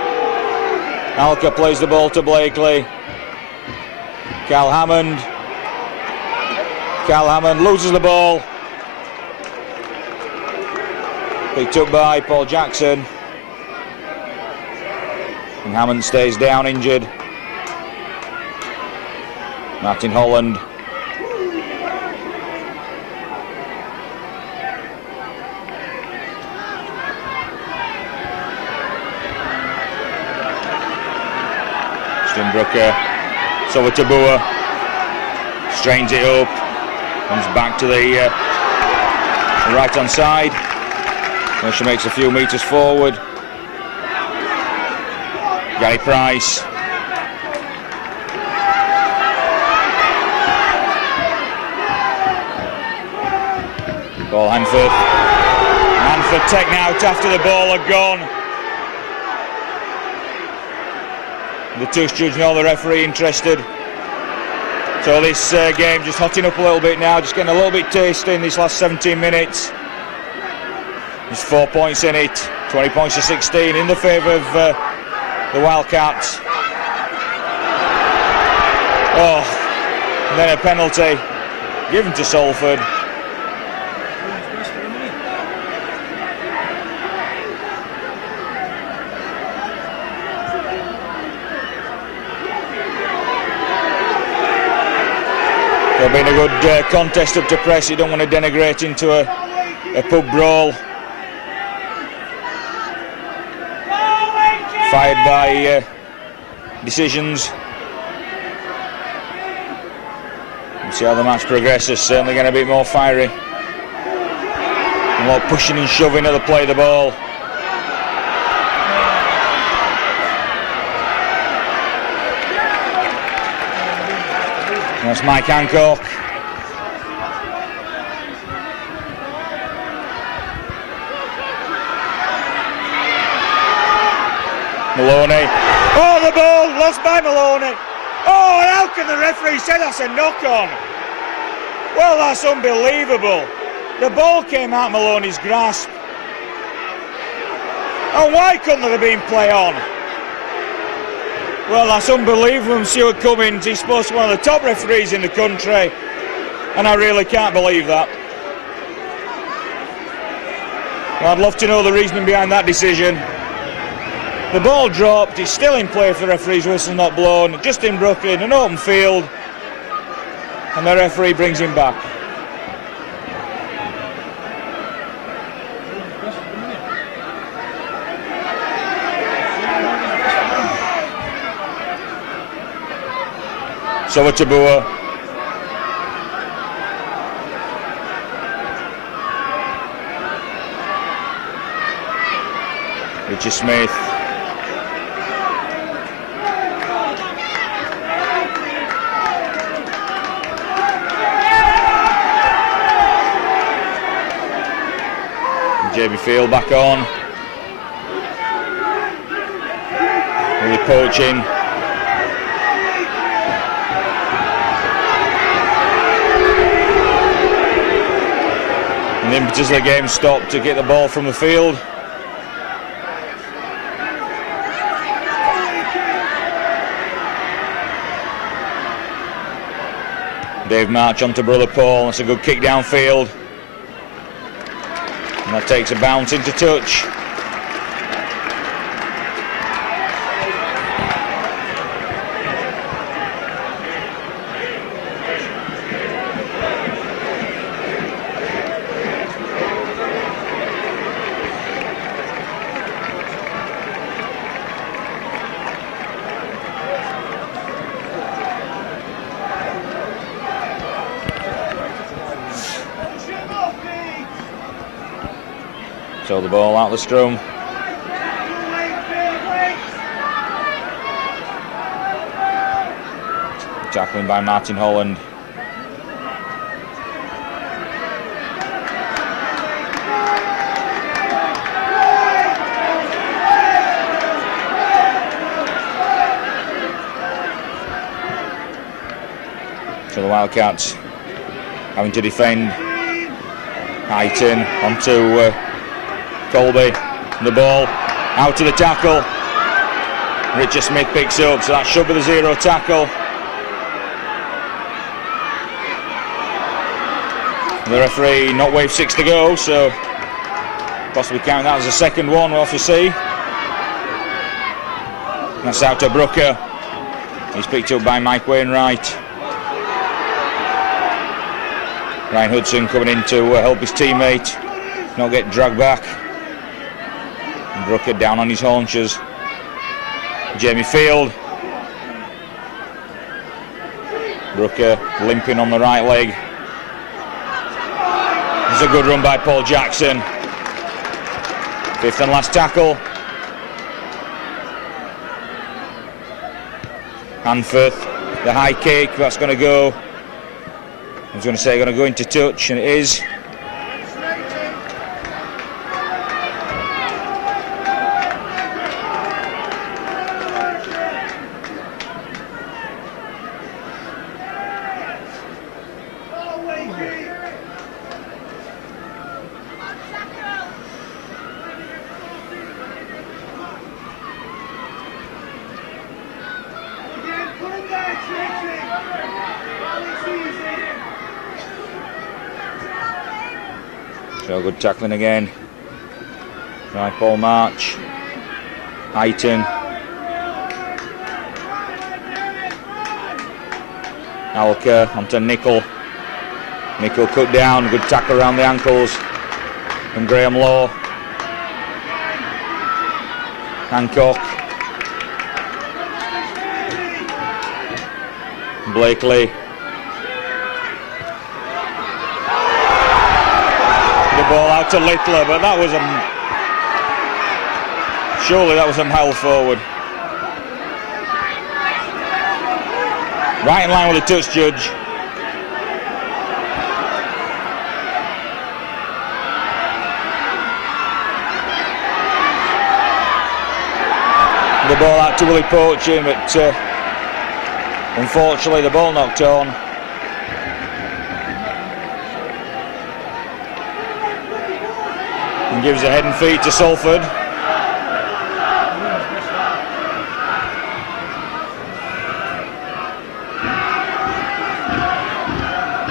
Alka plays the ball to Blakely. Cal Hammond loses the ball. Picked up by Paul Jackson. And Hammond stays down injured. Martin Holland. Tim Brooker, so Tabua strains it up, comes back to the right hand side, and she makes a few metres forward. Gary Price. Ball Hanford. Hanford taken out after the ball had gone. The two judge know the referee interested. So this game just hotting up a little bit now, just getting a little bit tasty in these last 17 minutes. There's 4 points in it, 20 points to 16 in the favour of the Wildcats. Oh, and then a penalty given to Salford. There'll be a good contest up to press. You don't want to denigrate into a pub brawl. Fired by decisions. We'll see how the match progresses. Certainly getting a bit more fiery. More pushing and shoving at the play of the ball. That's Mike Hancock. Maloney. Oh, the ball lost by Maloney. Oh, and how can the referee say that's a knock-on? Well, that's unbelievable. The ball came out Maloney's grasp. And why couldn't there have been play on? Well, that's unbelievable from Stuart Cummins. He's supposed to be one of the top referees in the country, and I really can't believe that. Well, I'd love to know the reasoning behind that decision. The ball dropped, it's still in play if the referee's whistle not blown, just in Brooklyn, an open field, and the referee brings him back. So Tabua. Richie Smith. Jamie Field back on. Really poaching. And the impetus of the game stopped to get the ball from the field. Dave March onto brother Paul. That's a good kick downfield. And that takes a bounce into touch. So the ball out of the scrum. Tackling by Martin Holland. So the Wildcats having to defend. Heighton onto Colby, the ball out to the tackle. Richard Smith picks up, so that should be the zero tackle. The referee not waved 6 to go, so possibly count that as a second one. We'll have to see. That's out to Brooker. He's picked up by Mike Wainwright. Ryan Hudson coming in to help his teammate not get dragged back. Brooker down on his haunches. Jamie Field. Brooker limping on the right leg. It's a good run by Paul Jackson. 5th and last tackle. Hanforth, the high kick, that's going to go. I was going to say going to go into touch, and it is. So good tackling again. Right, Paul March. Highton. Alka onto Nickel. Nickel cut down, good tackle around the ankles from Graham Law. Hancock. Blakely. The ball out to Littler, but that was surely that was a mile forward. Right in line with the touch judge. The ball out to Willie Poaching, but unfortunately the ball knocked on. And gives a head and feet to Salford.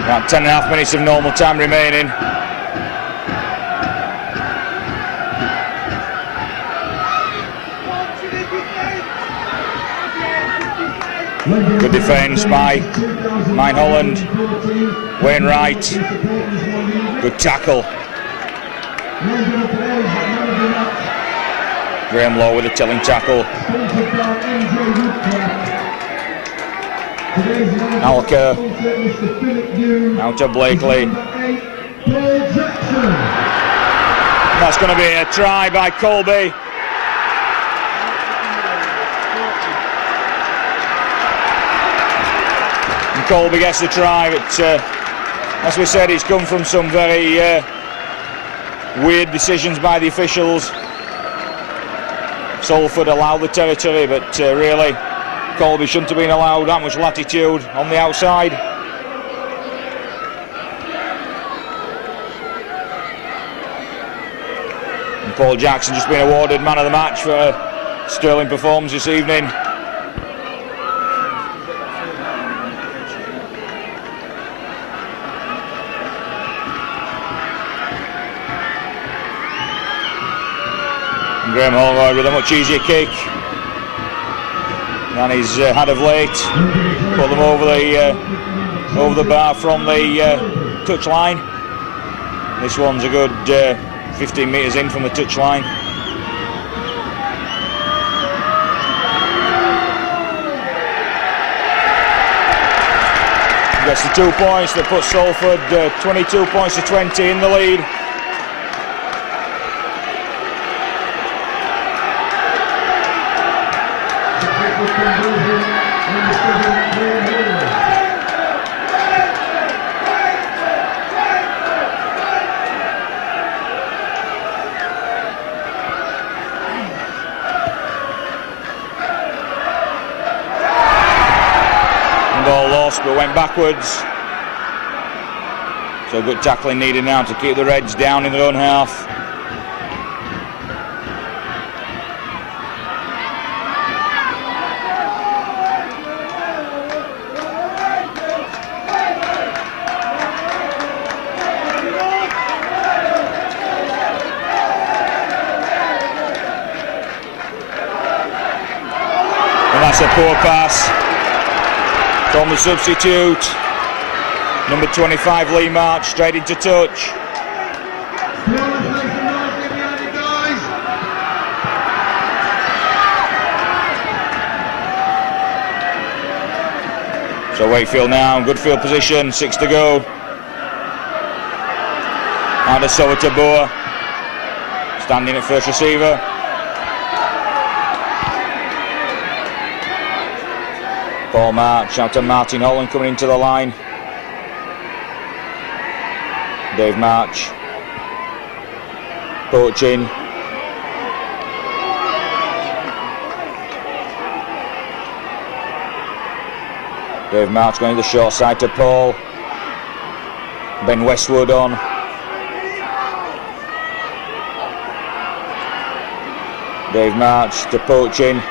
About 10.5 minutes of normal time remaining. Good defence by Mine Holland. Wainwright. Good tackle. Graham Law with a telling tackle. Alka. Out to Blakely. That's going to be a try by Colby. And Colby gets the try, but as we said, it's come from some very weird decisions by the officials. Salford allowed the territory, but really Colby shouldn't have been allowed that much latitude on the outside. And Paul Jackson just been awarded man of the match for a sterling performance this evening. Graham Holroyd with a much easier kick than he's had of late. Put them over the bar from the touch line. This one's a good 15 metres in from the touch line. Gets the 2 points that puts Salford 22 points to 20 in the lead. Ball lost, but went backwards. So good tackling needed now to keep the Reds down in their own half. And that's a poor pass from the substitute. Number 25 Lee March straight into touch. So Wakefield now, good field position, 6 to go. And a Sower to Boer, standing at first receiver. Paul March out to Martin Holland coming into the line. Dave March poaching. Dave March going to the short side to Paul. Ben Westwood on. Dave March to poaching.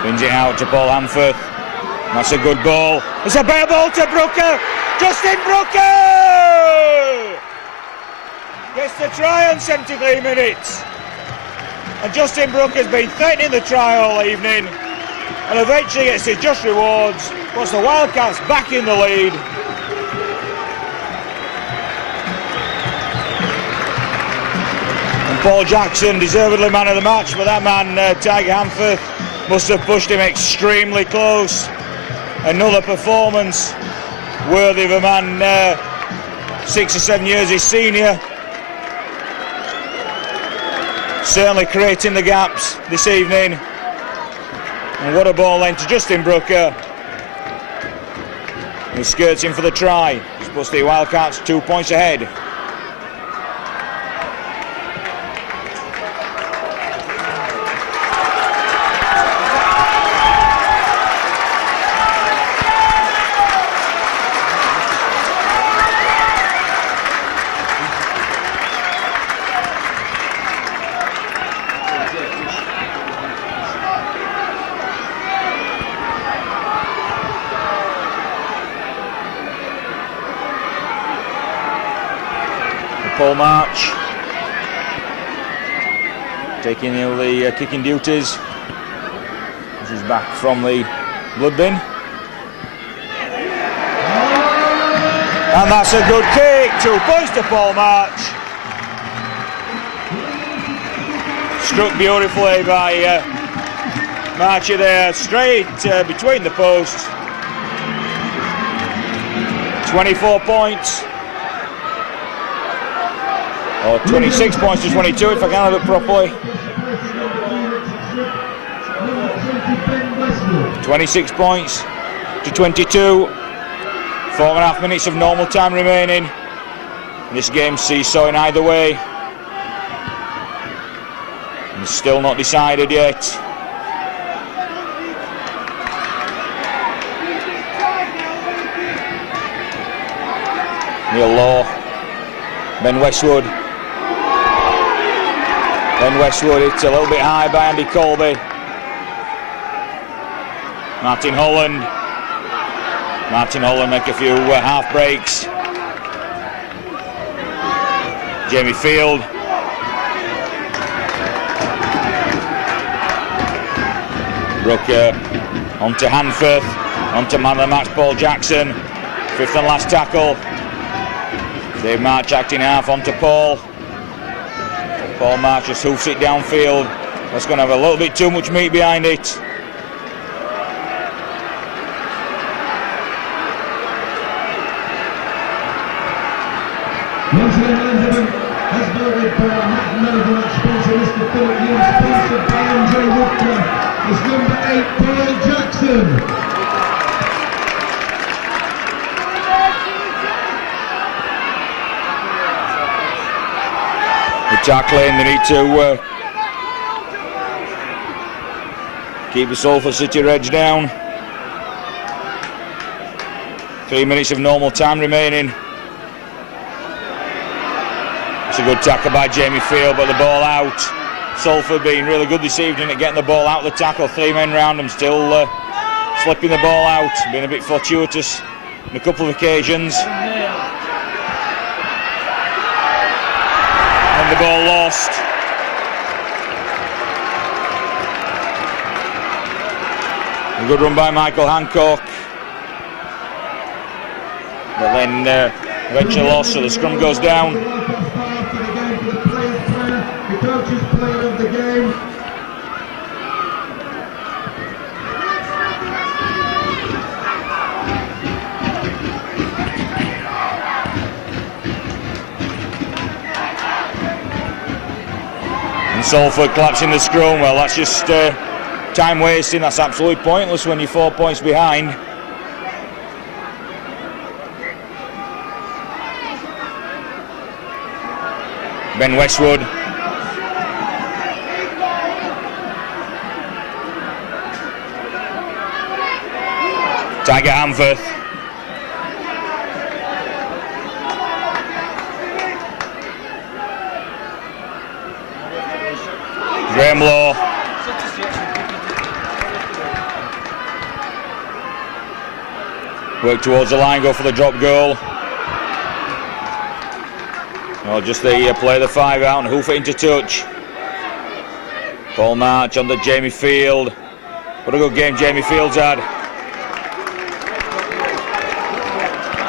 Brings it out to Paul Hanforth. That's a good ball. It's a better ball to Brooker. Justin Brooker gets the try on 73 minutes. And Justin Brooker's been threatening the try all evening. And eventually gets his just rewards. Puts the Wildcats back in the lead. And Paul Jackson, deservedly man of the match, but that man, Tiger Hanforth, must have pushed him extremely close. Another performance worthy of a man 6 or 7 years his senior. Certainly creating the gaps this evening. And what a ball then to Justin Brooker, who skirts in for the try. It's supposed to be Wildcats 2 points ahead. Paul March taking the kicking duties. This is back from the blood bin. And that's a good kick. 2 points to Paul March. Struck beautifully by Marcher there, straight between the posts. 24 points. Or 26 points to 22 if I counted it properly. 26 points to 22. 4.5 minutes of normal time remaining. This game's seesawing either way. And it's still not decided yet. Neil Law. Ben Westwood. Ben Westwood, it's a little bit high by Andy Colby. Martin Holland. Martin Holland make a few half breaks. Jamie Field. Brooker onto Hanforth. Onto man of the match Paul Jackson. 5th and last tackle. Dave March acting half onto Paul. Paul March just hoofs it downfield. That's going to have a little bit too much meat behind it. Once again, Elizabeth has voted for Matt Melville, sponsor Mr. Philip Hughes, sponsored by Andre Woodcroft. It's number 8, Paul Jackson. Tackling, they need to keep the Salford City Reds down. 3 minutes of normal time remaining. It's a good tackle by Jamie Field, but the ball out. Salford being really good this evening at getting the ball out of the tackle. 3 men round them, still slipping the ball out, being a bit fortuitous on a couple of occasions. The ball lost. A good run by Michael Hancock, but then eventually lost, so the scrum goes down. The coach's player of the game. Salford collapsing the scrum. Well, that's just time wasting. That's absolutely pointless when you're 4 points behind. Ben Westwood. Tiger Hanforth. Graham Law. Work towards the line, go for the drop goal. Well, just the play the 5 out and hoof it into touch. Paul March on to Jamie Field. What a good game Jamie Field's had.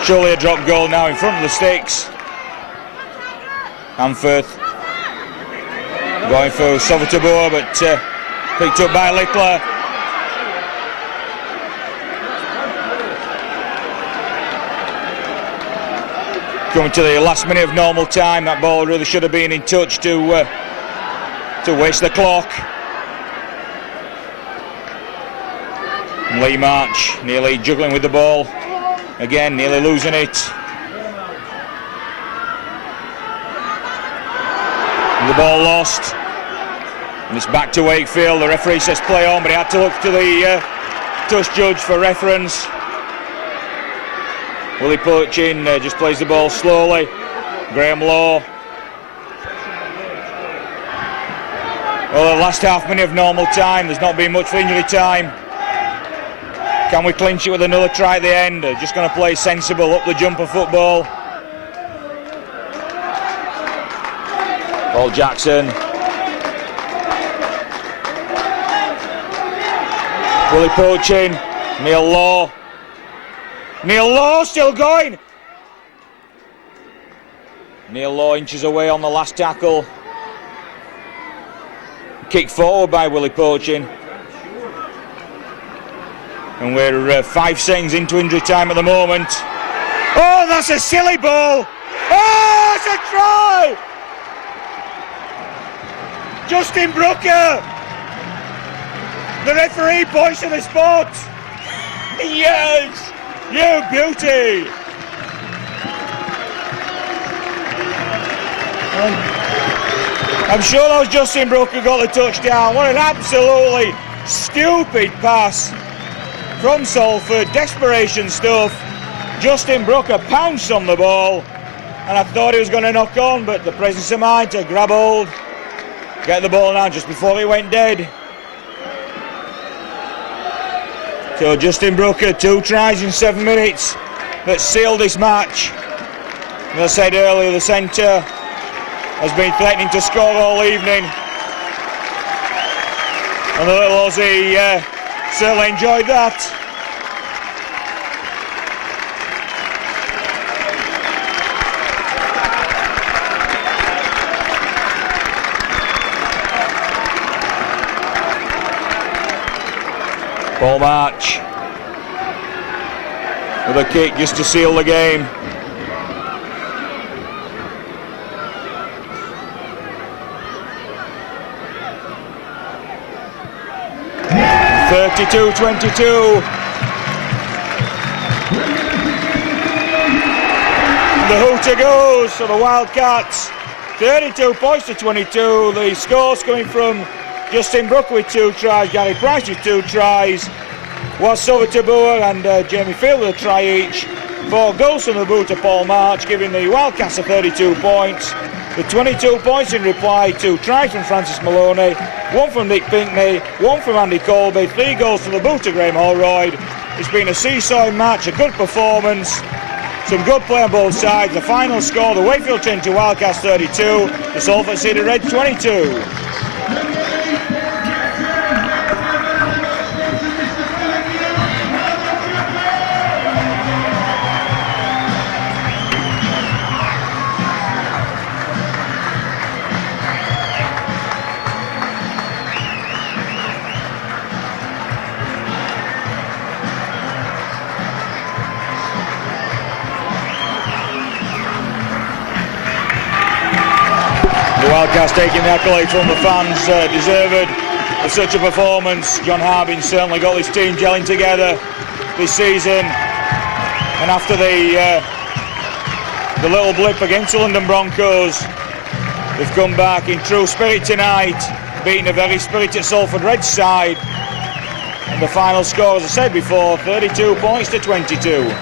Surely a drop goal now in front of the sticks. Hanforth going for Salvatore, but picked up by Littler. Coming to the last minute of normal time, that ball really should have been in touch to waste the clock. And Lee March nearly juggling with the ball. Again, nearly losing it. And the ball lost. And it's back to Wakefield. The referee says play on, but he had to look to the touch judge for reference. Willie Purchin just plays the ball slowly. Graham Law. Well, the last half minute of normal time, there's not been much for injury time. Can we clinch it with another try at the end? Just going to play sensible, up the jumper football. Paul Jackson. Willie Purchin. Neil Law. Neil Law still going. Neil Law inches away on the last tackle. Kick forward by Willie Purchin. And we're 5 seconds into injury time at the moment. Oh, that's a silly ball. Oh, it's a try. Justin Brooker. The referee points to the spot. Yes, you beauty. I'm sure that was Justin Brooker got the touchdown. What an absolutely stupid pass from Salford. Desperation stuff. Justin Brooker pounced on the ball, and I thought he was going to knock on, but the presence of mind to grab hold, get the ball now just before he went dead. So Justin Brooker, 2 tries in 7 minutes that sealed this match. As I said earlier, the centre has been threatening to score all evening, and the little Aussie certainly enjoyed that. Paul March with a kick just to seal the game. (32-22). The hooter goes for the Wildcats. 32 points to 22. The scores coming from Justin Brooker with 2 tries, Gary Price with 2 tries, was Salvatore and Jamie Field with a try each. 4 goals from the boot to Paul March, giving the Wildcats 32 points. The 22 points in reply, 2 tries from Francis Maloney, 1 from Nick Pinkney, 1 from Andy Colby, 3 goals from the boot to Graham Holroyd. It's been a seesawing match, a good performance, some good play on both sides. The final score, the Wakefield Trinity Wildcats 32, the Salford City Reds 22. Wildcats taking the accolade from the fans, deserved of such a performance. John Harbin certainly got this team gelling together this season, and after the little blip against the London Broncos, they've come back in true spirit tonight, beating a very spirited Salford Reds side, and the final score, as I said before, 32 points to 22.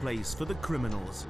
place for the criminals.